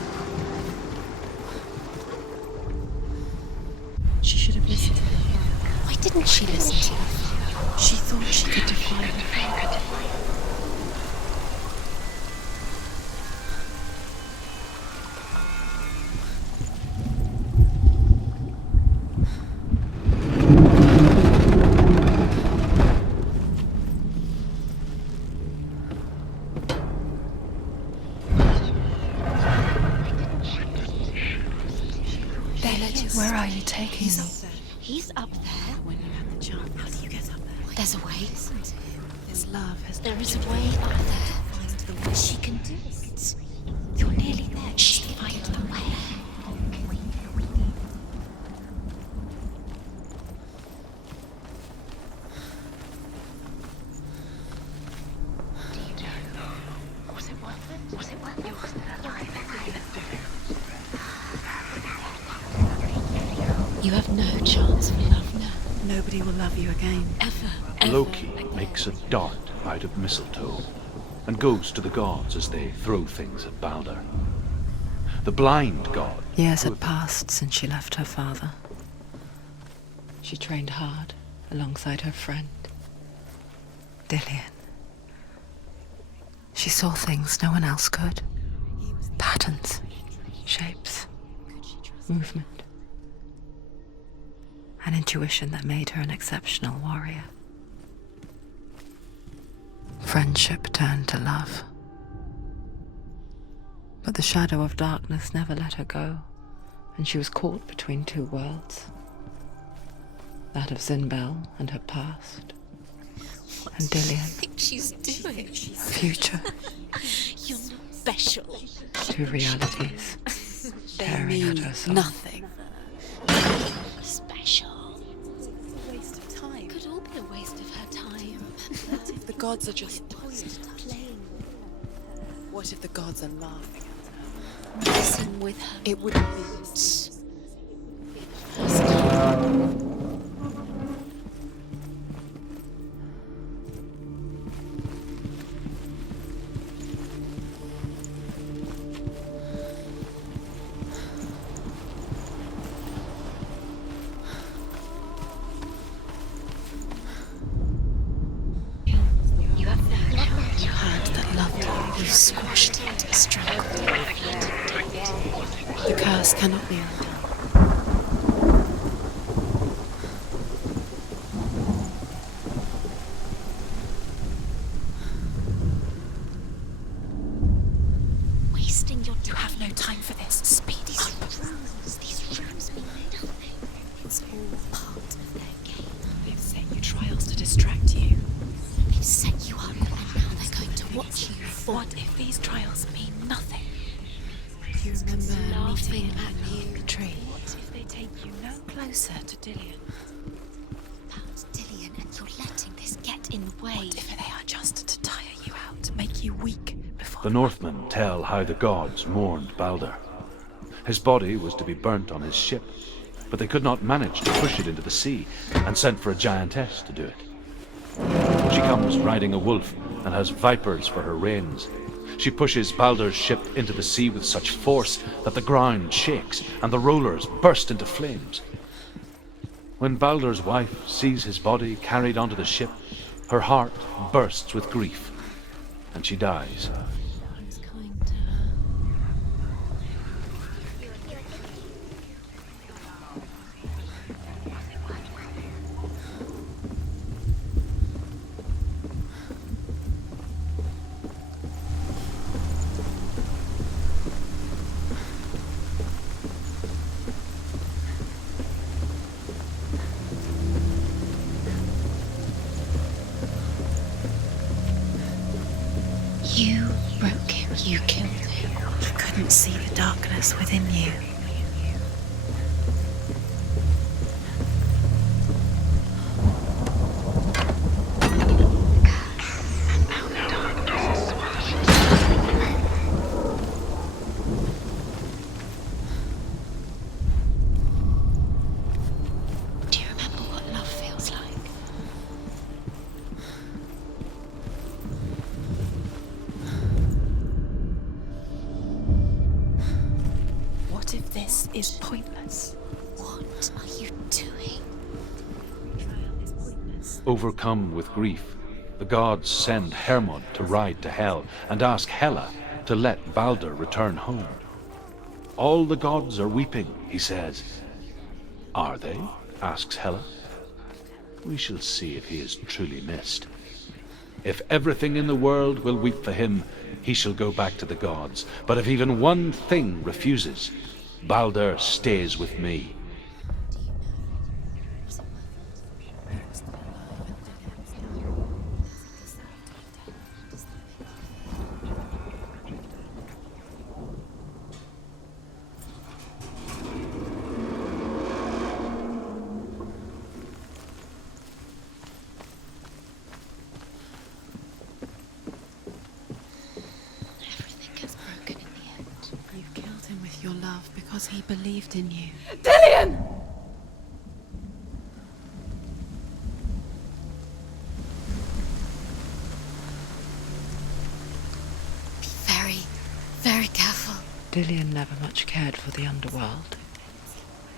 She should have listened to him. Why didn't she listen to you? She thought she could defy him. Where are you taking He's me? up there. He's up there. When you have the chance. How do you get up there? There's a way. Listen to him. His love has. There is a way up there. Find the way. She can do it. You're nearly there. She can find the way. You have no chance for love now. Nobody will love you again. Ever. Loki makes a dart out of mistletoe and goes to the gods as they throw things at Balder. The blind god. Years had passed since she left her father. She trained hard alongside her friend, Dillion. She saw things no one else could. Patterns, shapes, movement. An intuition that made her an exceptional warrior. Friendship turned to love. But the shadow of darkness never let her go, and she was caught between two worlds. That of Zinbel and her past, and Dillion, I think she's doing. her future. You're not special. Two realities tearing at her soul. Nothing. Special. Waste of time. Could all be a waste of her time. What if the gods are just Just playing What if the gods are laughing at her? messing with her. It wouldn't be this. First time. You have no chance. You had that loved her. You squashed it, strangled it. The curse cannot be undone. Wasting your You time. have no time for this. Speed up. These rooms mean nothing. It's all part of their game. They've set you trials to distract you. They've set you up and now they're going to watch you fall. What if these trials mean nothing? Do you Laughing remember meeting at at you. the tree? What if they take you no closer to Dillion? About Dillion, and you're letting this get in the way. What if they are just to tire you out, to make you weak before The Northmen tell how the gods mourned Balder. His body was to be burnt on his ship, but they could not manage to push it into the sea and sent for a giantess to do it. She comes riding a wolf and has vipers for her reins. She pushes Balder's ship into the sea with such force that the ground shakes and the rollers burst into flames. When Balder's wife sees his body carried onto the ship, her heart bursts with grief, and she dies. I was kind to her. You broke him. You killed him. you couldn't see the darkness within you. Do you remember what love feels like? What if this is pointless? What are you doing? Trial is pointless. Overcome with grief, the gods send Hermod to ride to Hel and ask Hela to let Balder return home. All the gods are weeping, he says. Are they? Asks Hela. We shall see if he is truly missed. If everything in the world will weep for him, he shall go back to the gods. But if even one thing refuses, Balder stays with me. Because he believed in you. Dillian! Be very, very careful. Dillian never much cared for the underworld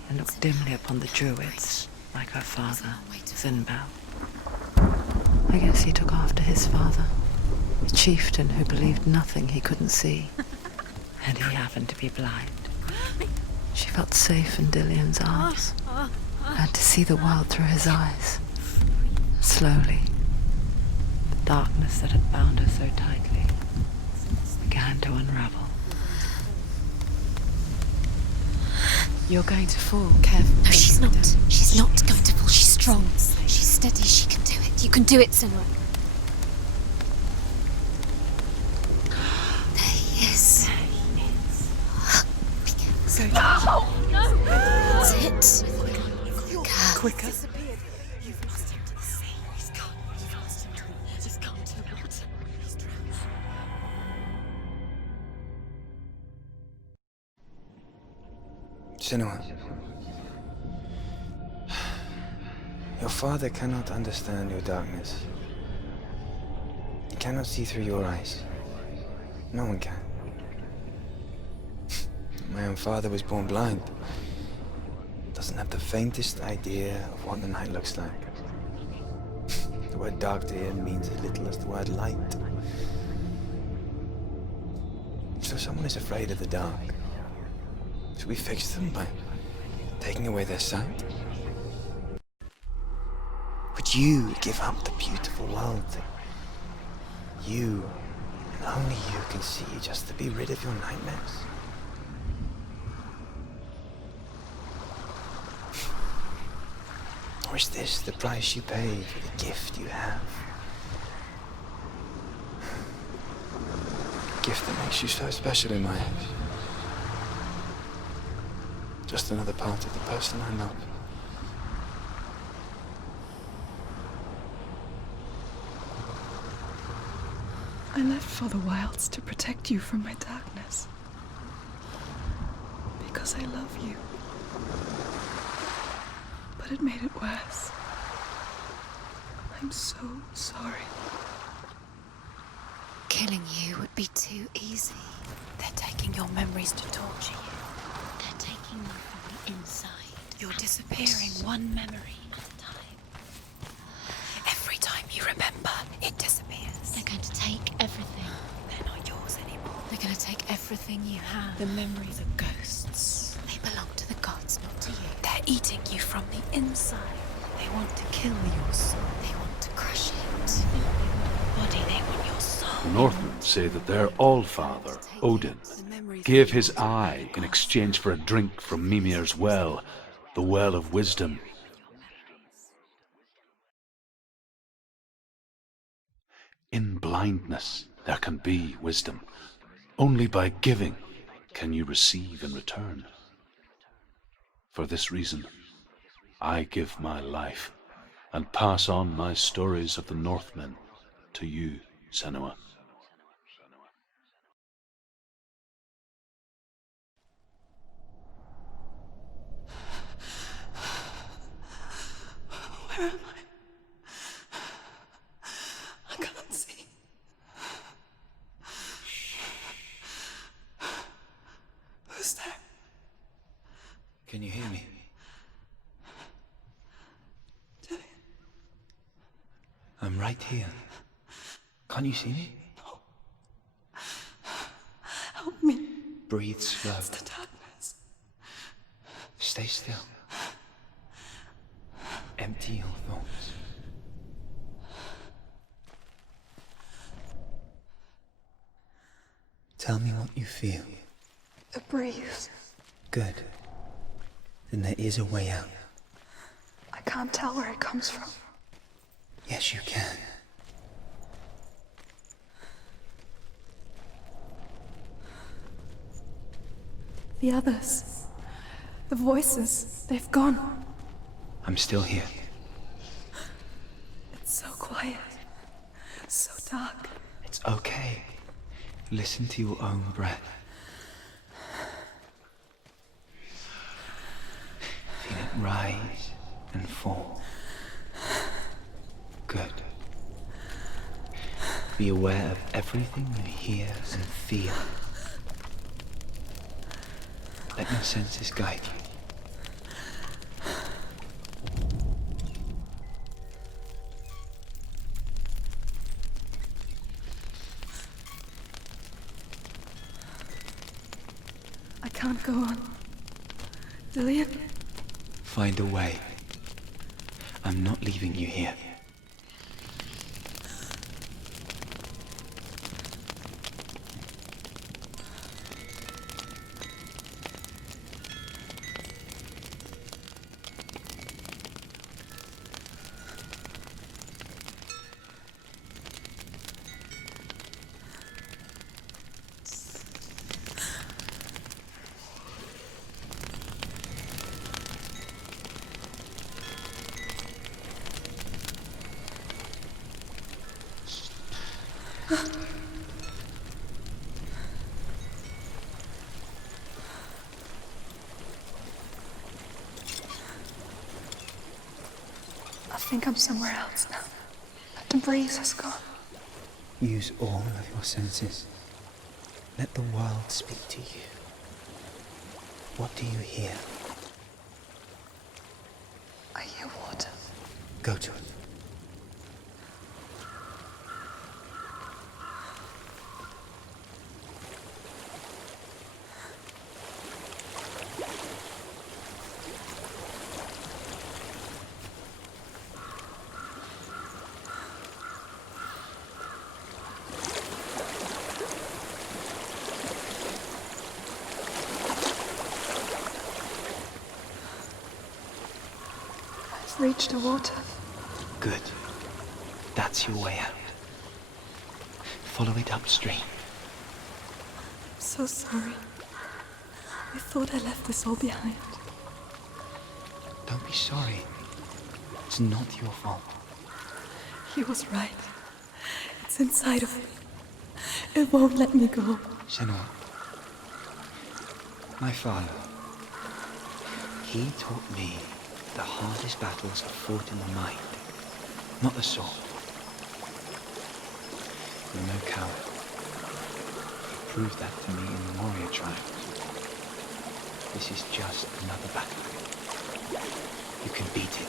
and looked dimly upon the druids, like her father, Zinbao. I guess he took after his father, a chieftain who believed nothing he couldn't see, and he happened to be blind. She felt safe in Dillian's arms, had to see the world through his eyes. Slowly, the darkness that had bound her so tightly began to unravel. You're going to fall, careful. No, she's not. She's not going to fall. She's strong. She's steady. She can do it. You can do it, Senua. There he is. Be careful. No! That's it. Quicker. You've lost him to the sea. He's gone. You've lost him. He's gone to the water. He's drowned. Senua. Your father cannot understand your darkness. He cannot see through your eyes. No one can. My own father was born blind. Doesn't have the faintest idea of what the night looks like. The word dark to him means as little as the word light. So someone is afraid of the dark. Should we fix them by taking away their sight? Would you give up the beautiful world that you, and only you, can see just to be rid of your nightmares? Or is this the price you pay for the gift you have? A gift that makes you so special in my eyes. Just another part of the person I love. I left for the wilds to protect you from my darkness. Because I love you. But it made it worse. I'm so sorry. Killing you would be too easy. They're taking your memories to torture you. They're taking them from the inside. You're disappearing one memory at a time. Every time you remember, it disappears. They're going to take everything. They're not yours anymore. They're going to take everything you have. The memories are ghosts. They belong to the gods, not to you. They're eating you from the inside. They want to kill your soul. They want to crush it. They want your body. They want your soul. The Northmen say that their Allfather, Odin, gave his eye in exchange for a drink from Mimir's well, the well of wisdom. In blindness there can be wisdom. Only by giving can you receive in return. For this reason, I give my life and pass on my stories of the Northmen to you, Senua. Where am I? I can't see. Who's there? Can you hear me? Dillian. I'm right here. Can't you see me? No. Help me. Breathe slow. It's the darkness. Stay still. Empty your thoughts. Tell me what you feel. The breeze. Good. Then there is a way out. I can't tell where it comes from. Yes, you can. The others. The voices. They've gone. I'm still here. It's so quiet. So dark. It's okay. Listen to your own breath. rise and fall. Good. Be aware of everything you hear and feel. Let your senses guide you. I can't go on. Dillian? Find a way. I'm not leaving you here. I think I'm somewhere else now. The breeze has gone. Use all of your senses. Let the world speak to you. What do you hear? I hear water. Go to it. Reach the water. Good. That's your way out. Follow it upstream. I'm so sorry. I thought I left this all behind. Don't be sorry. It's not your fault. He was right. It's inside of me. It won't let me go. Senua. My father. He taught me the hardest battles are fought in the mind, not the sword. You're no coward. You proved that to me in the warrior trials. This is just another battle. You can beat it.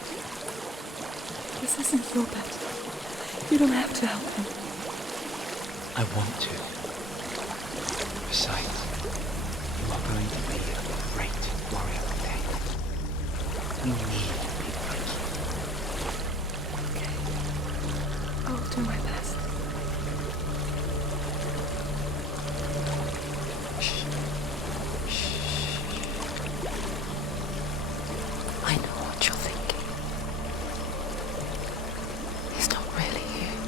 This isn't your battle. You don't have to help me. I want to. Besides, you are going to be a great warrior one day. We need people like you. Okay. I'll do my best. Shh. Shh. I know what you're thinking. He's not really here.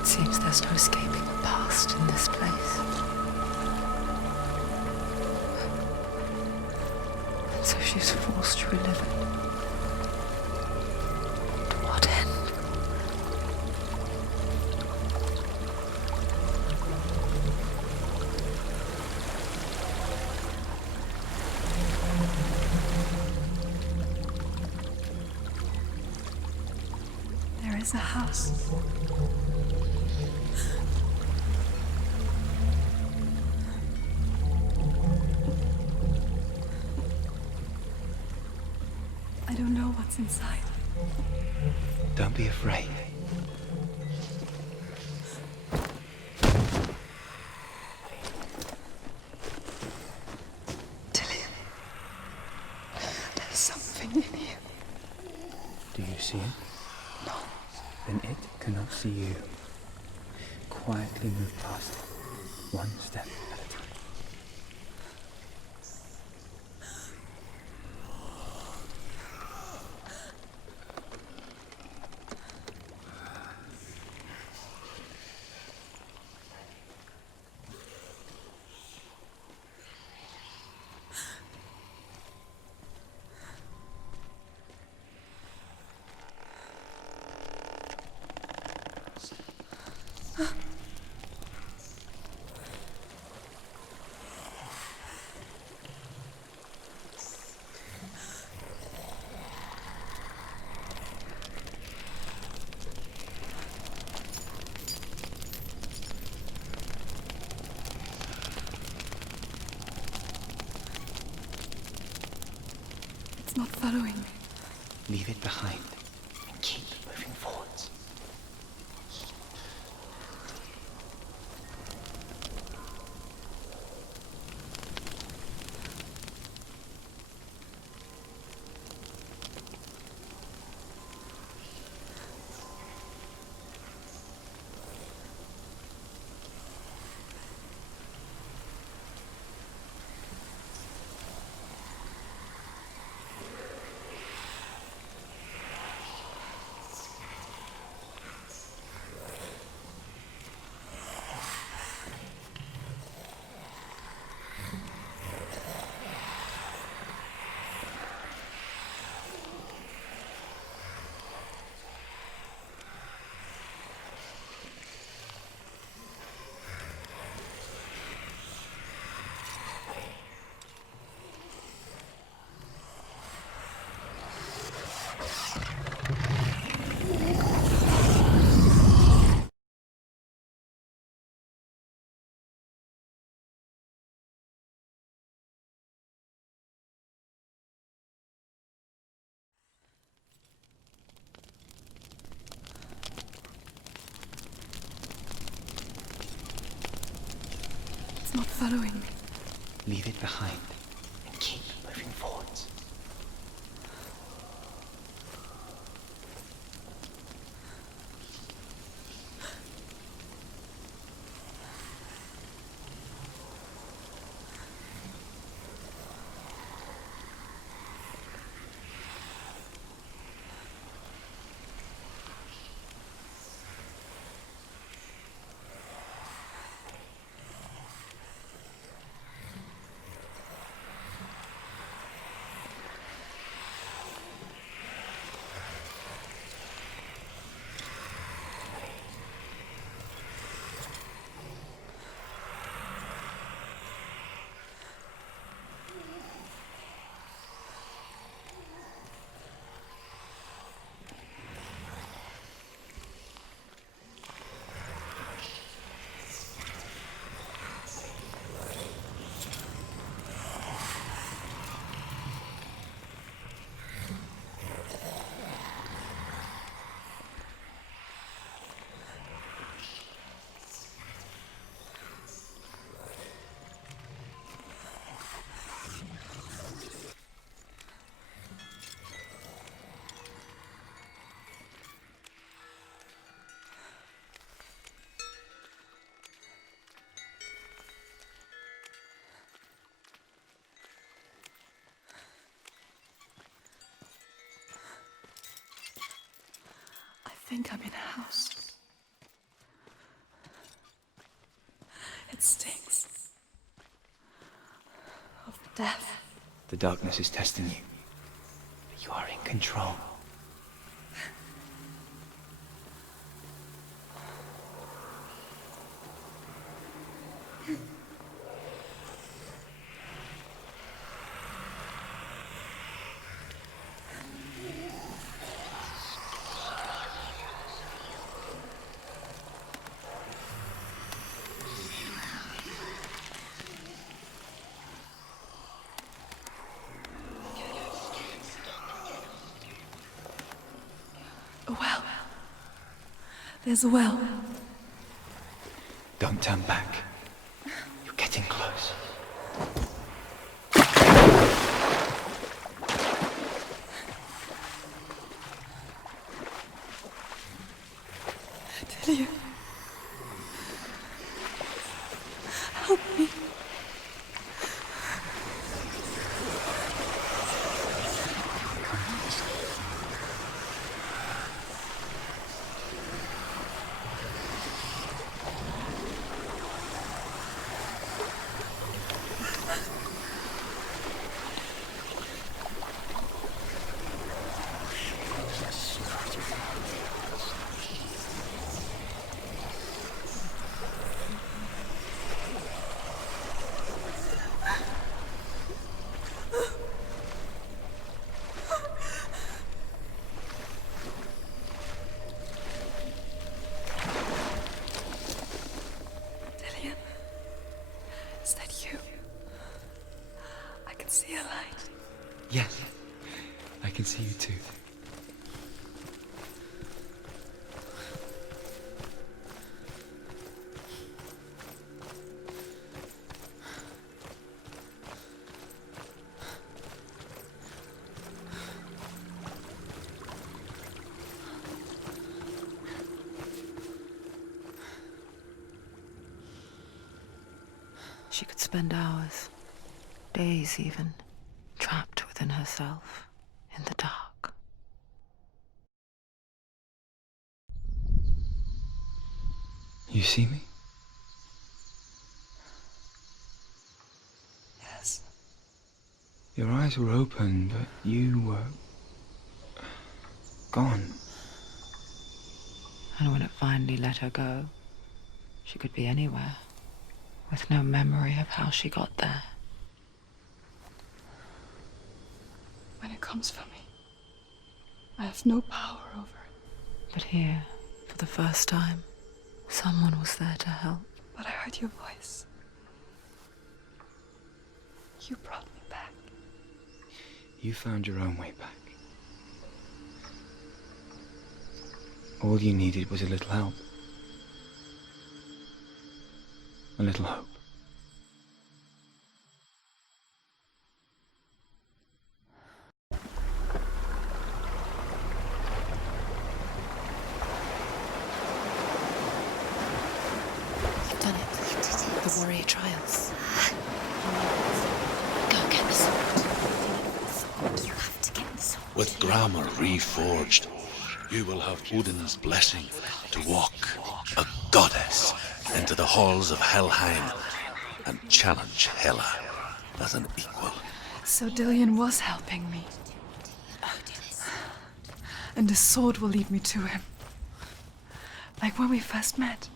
It seems there's no escaping the past in this place. So she's forced to relive it. To what end? There is a house. I don't know what's inside. Don't be afraid. Dillian. There's something in here. Do you see it? No. Then it cannot see you. Quietly move past it, one step at a time. not following me. Leave it behind and keep moving forwards. It's not following me. Leave it behind and keep moving forwards. I think I'm in a house. It stinks of death. The darkness is testing you, but you are in control. A well. There's a well. Don't turn back. You're getting close. Delia. Help me. Yes, I can see you too. She could spend hours, days even, trapped within herself, in the dark. You see me? Yes. Your eyes were open, but you were gone. And when it finally let her go, she could be anywhere, with no memory of how she got there. When it comes for me, I have no power over it. But here, for the first time, someone was there to help. But I heard your voice. You brought me back. You found your own way back. All you needed was a little help. A little hope. You've done it. You did it. The warrior trials. Go get the sword. You have to get the sword. With grammar reforged, you will have Odin's blessing to walk, a goddess, into the halls of Helheim and challenge Hela as an equal. So Dillion was helping me. And the sword will lead me to him. Like when we first met.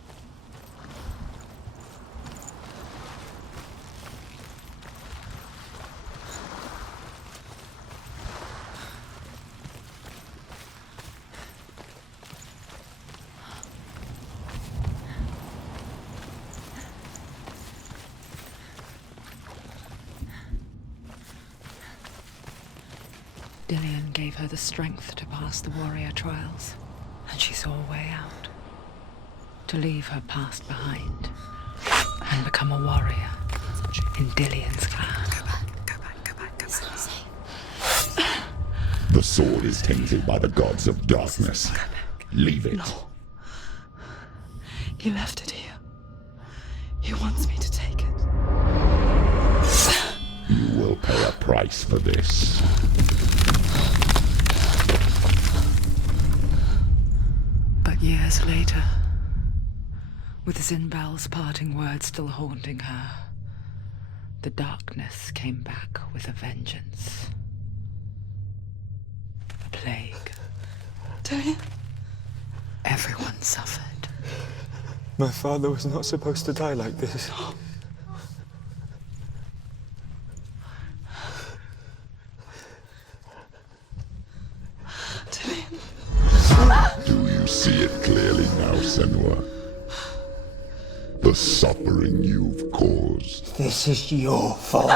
Dillion gave her the strength to pass the warrior trials, and she saw a way out. To leave her past behind and become a warrior in Dillion's clan. Go back. It's not safe. The sword is tainted by the gods of darkness. Leave it. No. He left it here. He wants me to take it. You will pay a price for this. But years later, with Zinbel's parting words still haunting her, the darkness came back with a vengeance. A plague. Dillion? Everyone suffered. My father was not supposed to die like this. Do you see it clearly now, Senua? The suffering you've caused. This is your fault.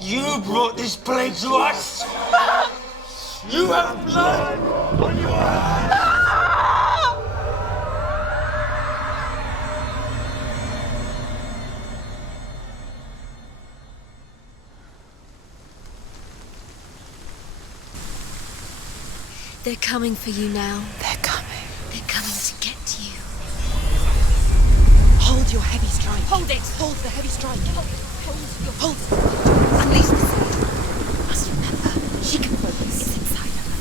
You brought this plague to us! You have blood on your hands! They're coming for you now. They're coming. They're coming to get you. Hold your heavy strike. Hold it! Hold the heavy strike. Hold it! Unleash the sword. Must remember, she can focus. It's inside her.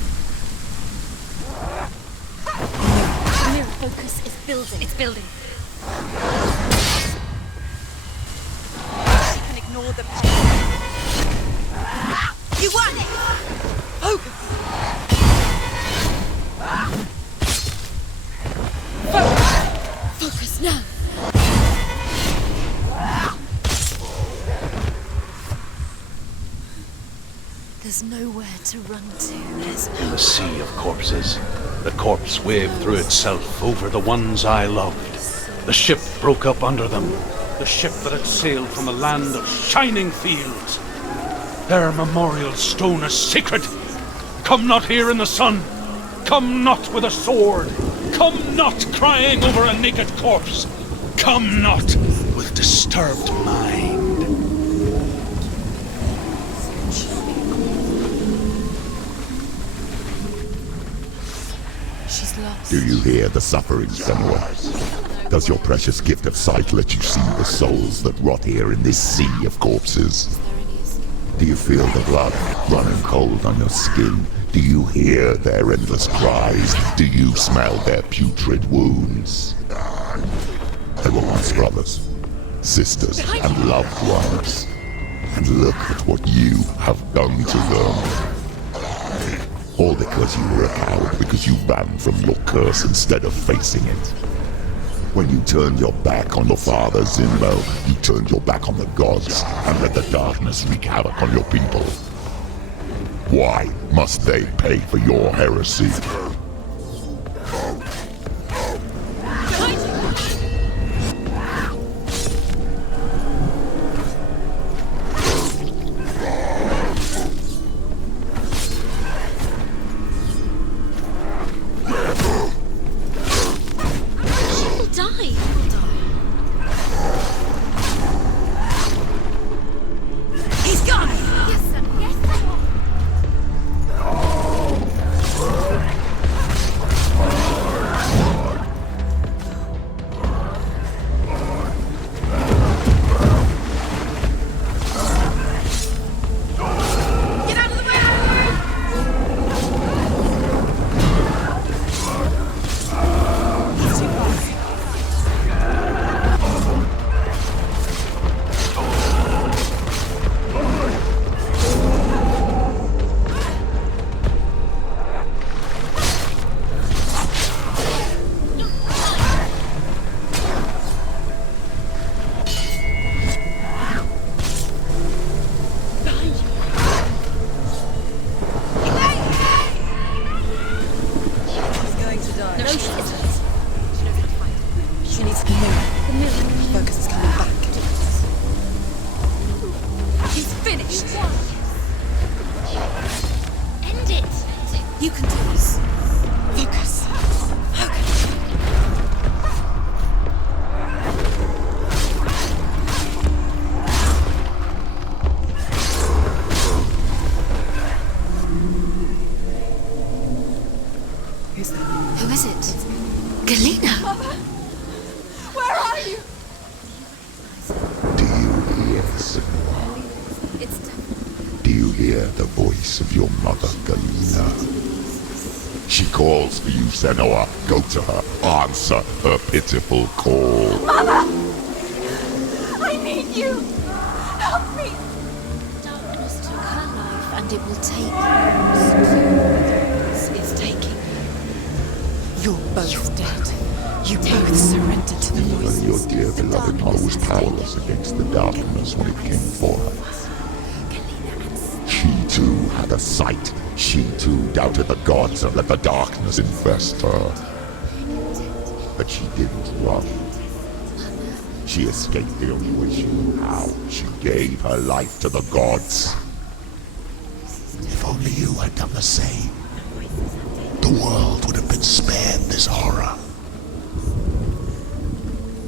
Mirror focus is building. It's building. She can ignore the pain. You won it! Focus! Focus now! There's nowhere to run to. There's In the sea of corpses, the corpse waved through itself over the ones I loved. The ship broke up under them. The ship that had sailed from a land of shining fields. Their memorial stone is sacred. Come not here in the sun. Come not with a sword. Come not crying over a naked corpse. Come not with disturbed mind. She's lost. Do you hear the suffering, senua? Does your precious gift of sight let you see the souls that rot here in this sea of corpses? Do you feel the blood running cold on your skin? Do you hear their endless cries? Do you smell their putrid wounds? They were once brothers, sisters, and loved ones. And look at what you have done to them. All because you were a coward, because you ran from your curse instead of facing it. When you turned your back on your father Zimbo, you turned your back on the gods and let the darkness wreak havoc on your people. Why must they pay for your heresy? Senua, go to her. Answer her pitiful call. Mother! I need you! Help me! Darkness took her life, and it will take yours. It's taking you. You're both dead. You both surrendered to the voices. Even your dear beloved mother was powerless against the darkness when it came for her. She too had a sight. She too doubted the gods and let the darkness infest her. But she didn't run. She escaped the only way she knew how. She gave her life to the gods. If only you had done the same, the world would have been spared this horror.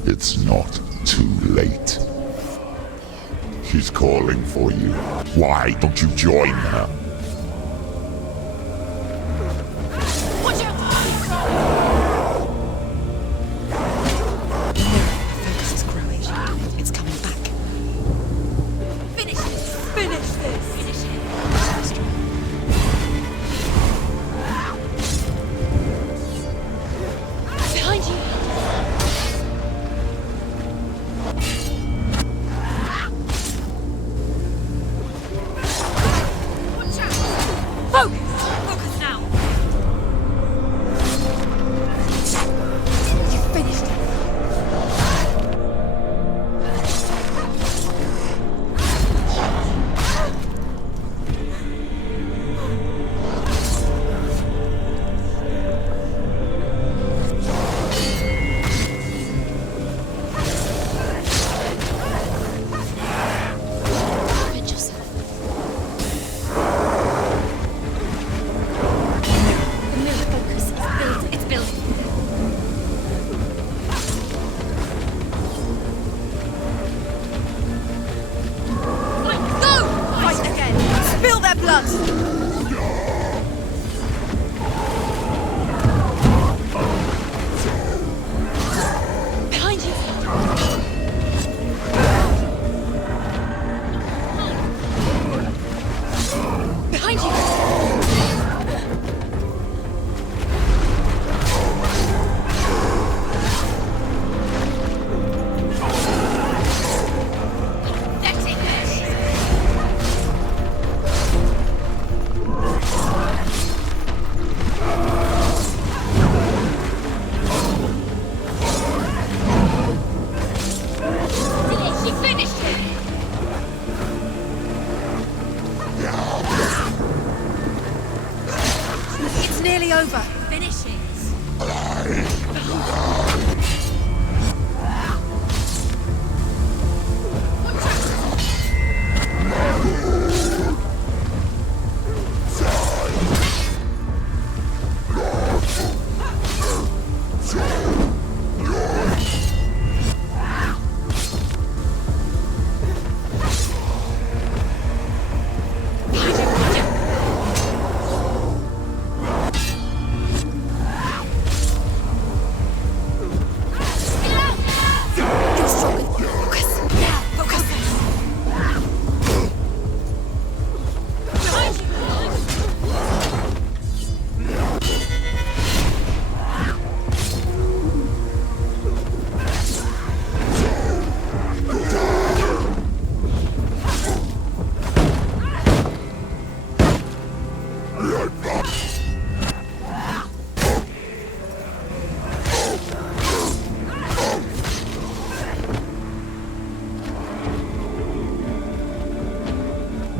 It's not too late. She's calling for you. Why don't you join her? Watch out!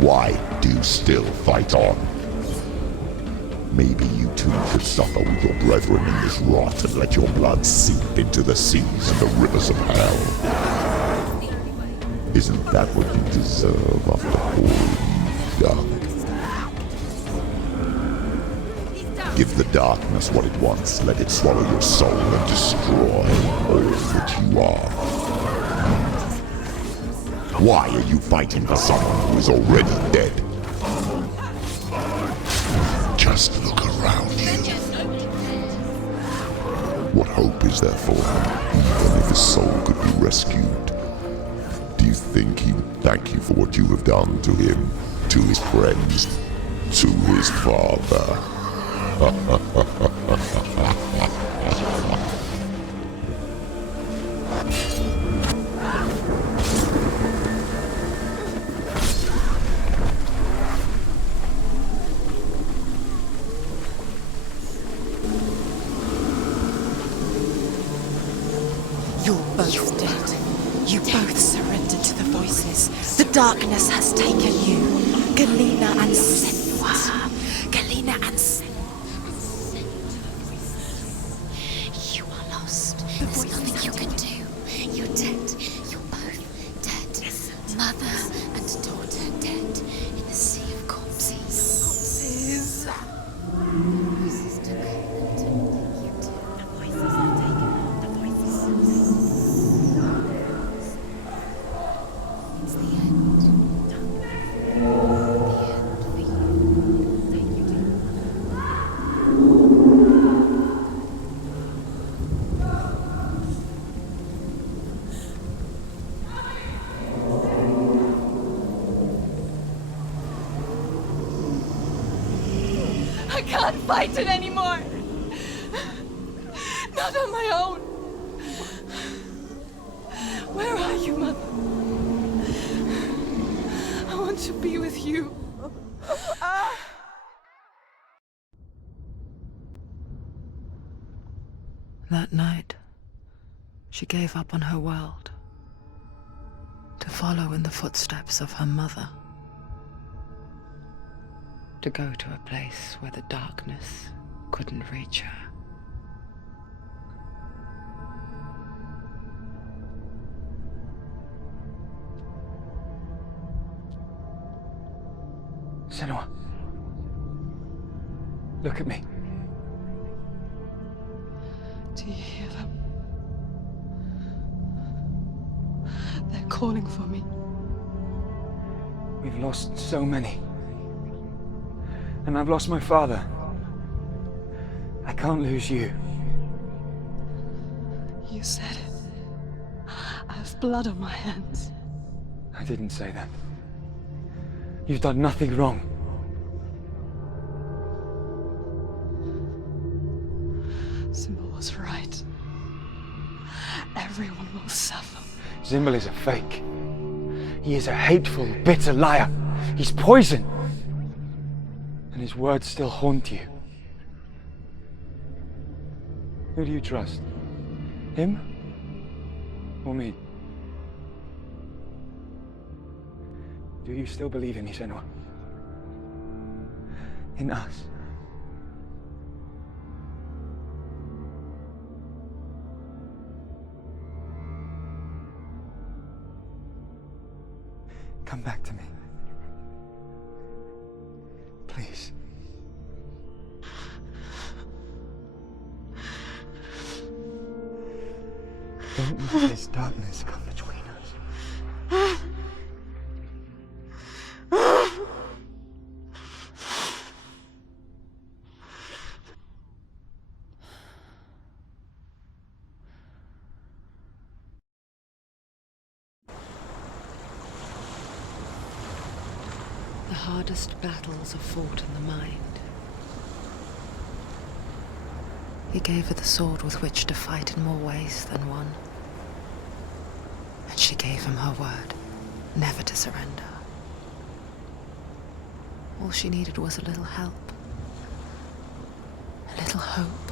Why do you still fight on? Maybe you too could suffer with your brethren in this rot and let your blood seep into the seas and the rivers of hell. Isn't that what you deserve after all you've done? Give the darkness what it wants, let it swallow your soul and destroy all that you are. Why are you fighting for someone who is already dead? Just look around you. What hope is there for him, even if his soul could be rescued? Do you think he would thank you for what you have done to him, to his friends, to his father? You're both dead. You both surrendered to the voices. The darkness has taken you. Galena and Senua. Galena and Senua. You are lost. There's nothing you can do. You're dead. You're both dead. Mother and daughter dead in the sea of corpses. Corpses. Voices took you too. The voices have taken the voices. It's the end. The end for you. Take you to. I can't fight it anymore. Not on my own. Where are you, Mother? I want to be with you. That night, she gave up on her world to follow in the footsteps of her mother, to go to a place where the darkness couldn't reach her. Senua. Look at me. Do you hear them? They're calling for me. We've lost so many. And I've lost my father. I can't lose you. You said it. I have blood on my hands. I didn't say that. You've done nothing wrong. Symbol was right. Everyone will suffer. Zimbel is a fake. He is a hateful, bitter liar. He's poison. And his words still haunt you. Who do you trust? Him? Or me? Do you still believe in me, Senua? In us? Come back to me. Please. Don't let this darkness come between us. The hardest battles are fought in the mind. He gave her the sword with which to fight in more ways than one. And she gave him her word, never to surrender. All she needed was a little help, a little hope.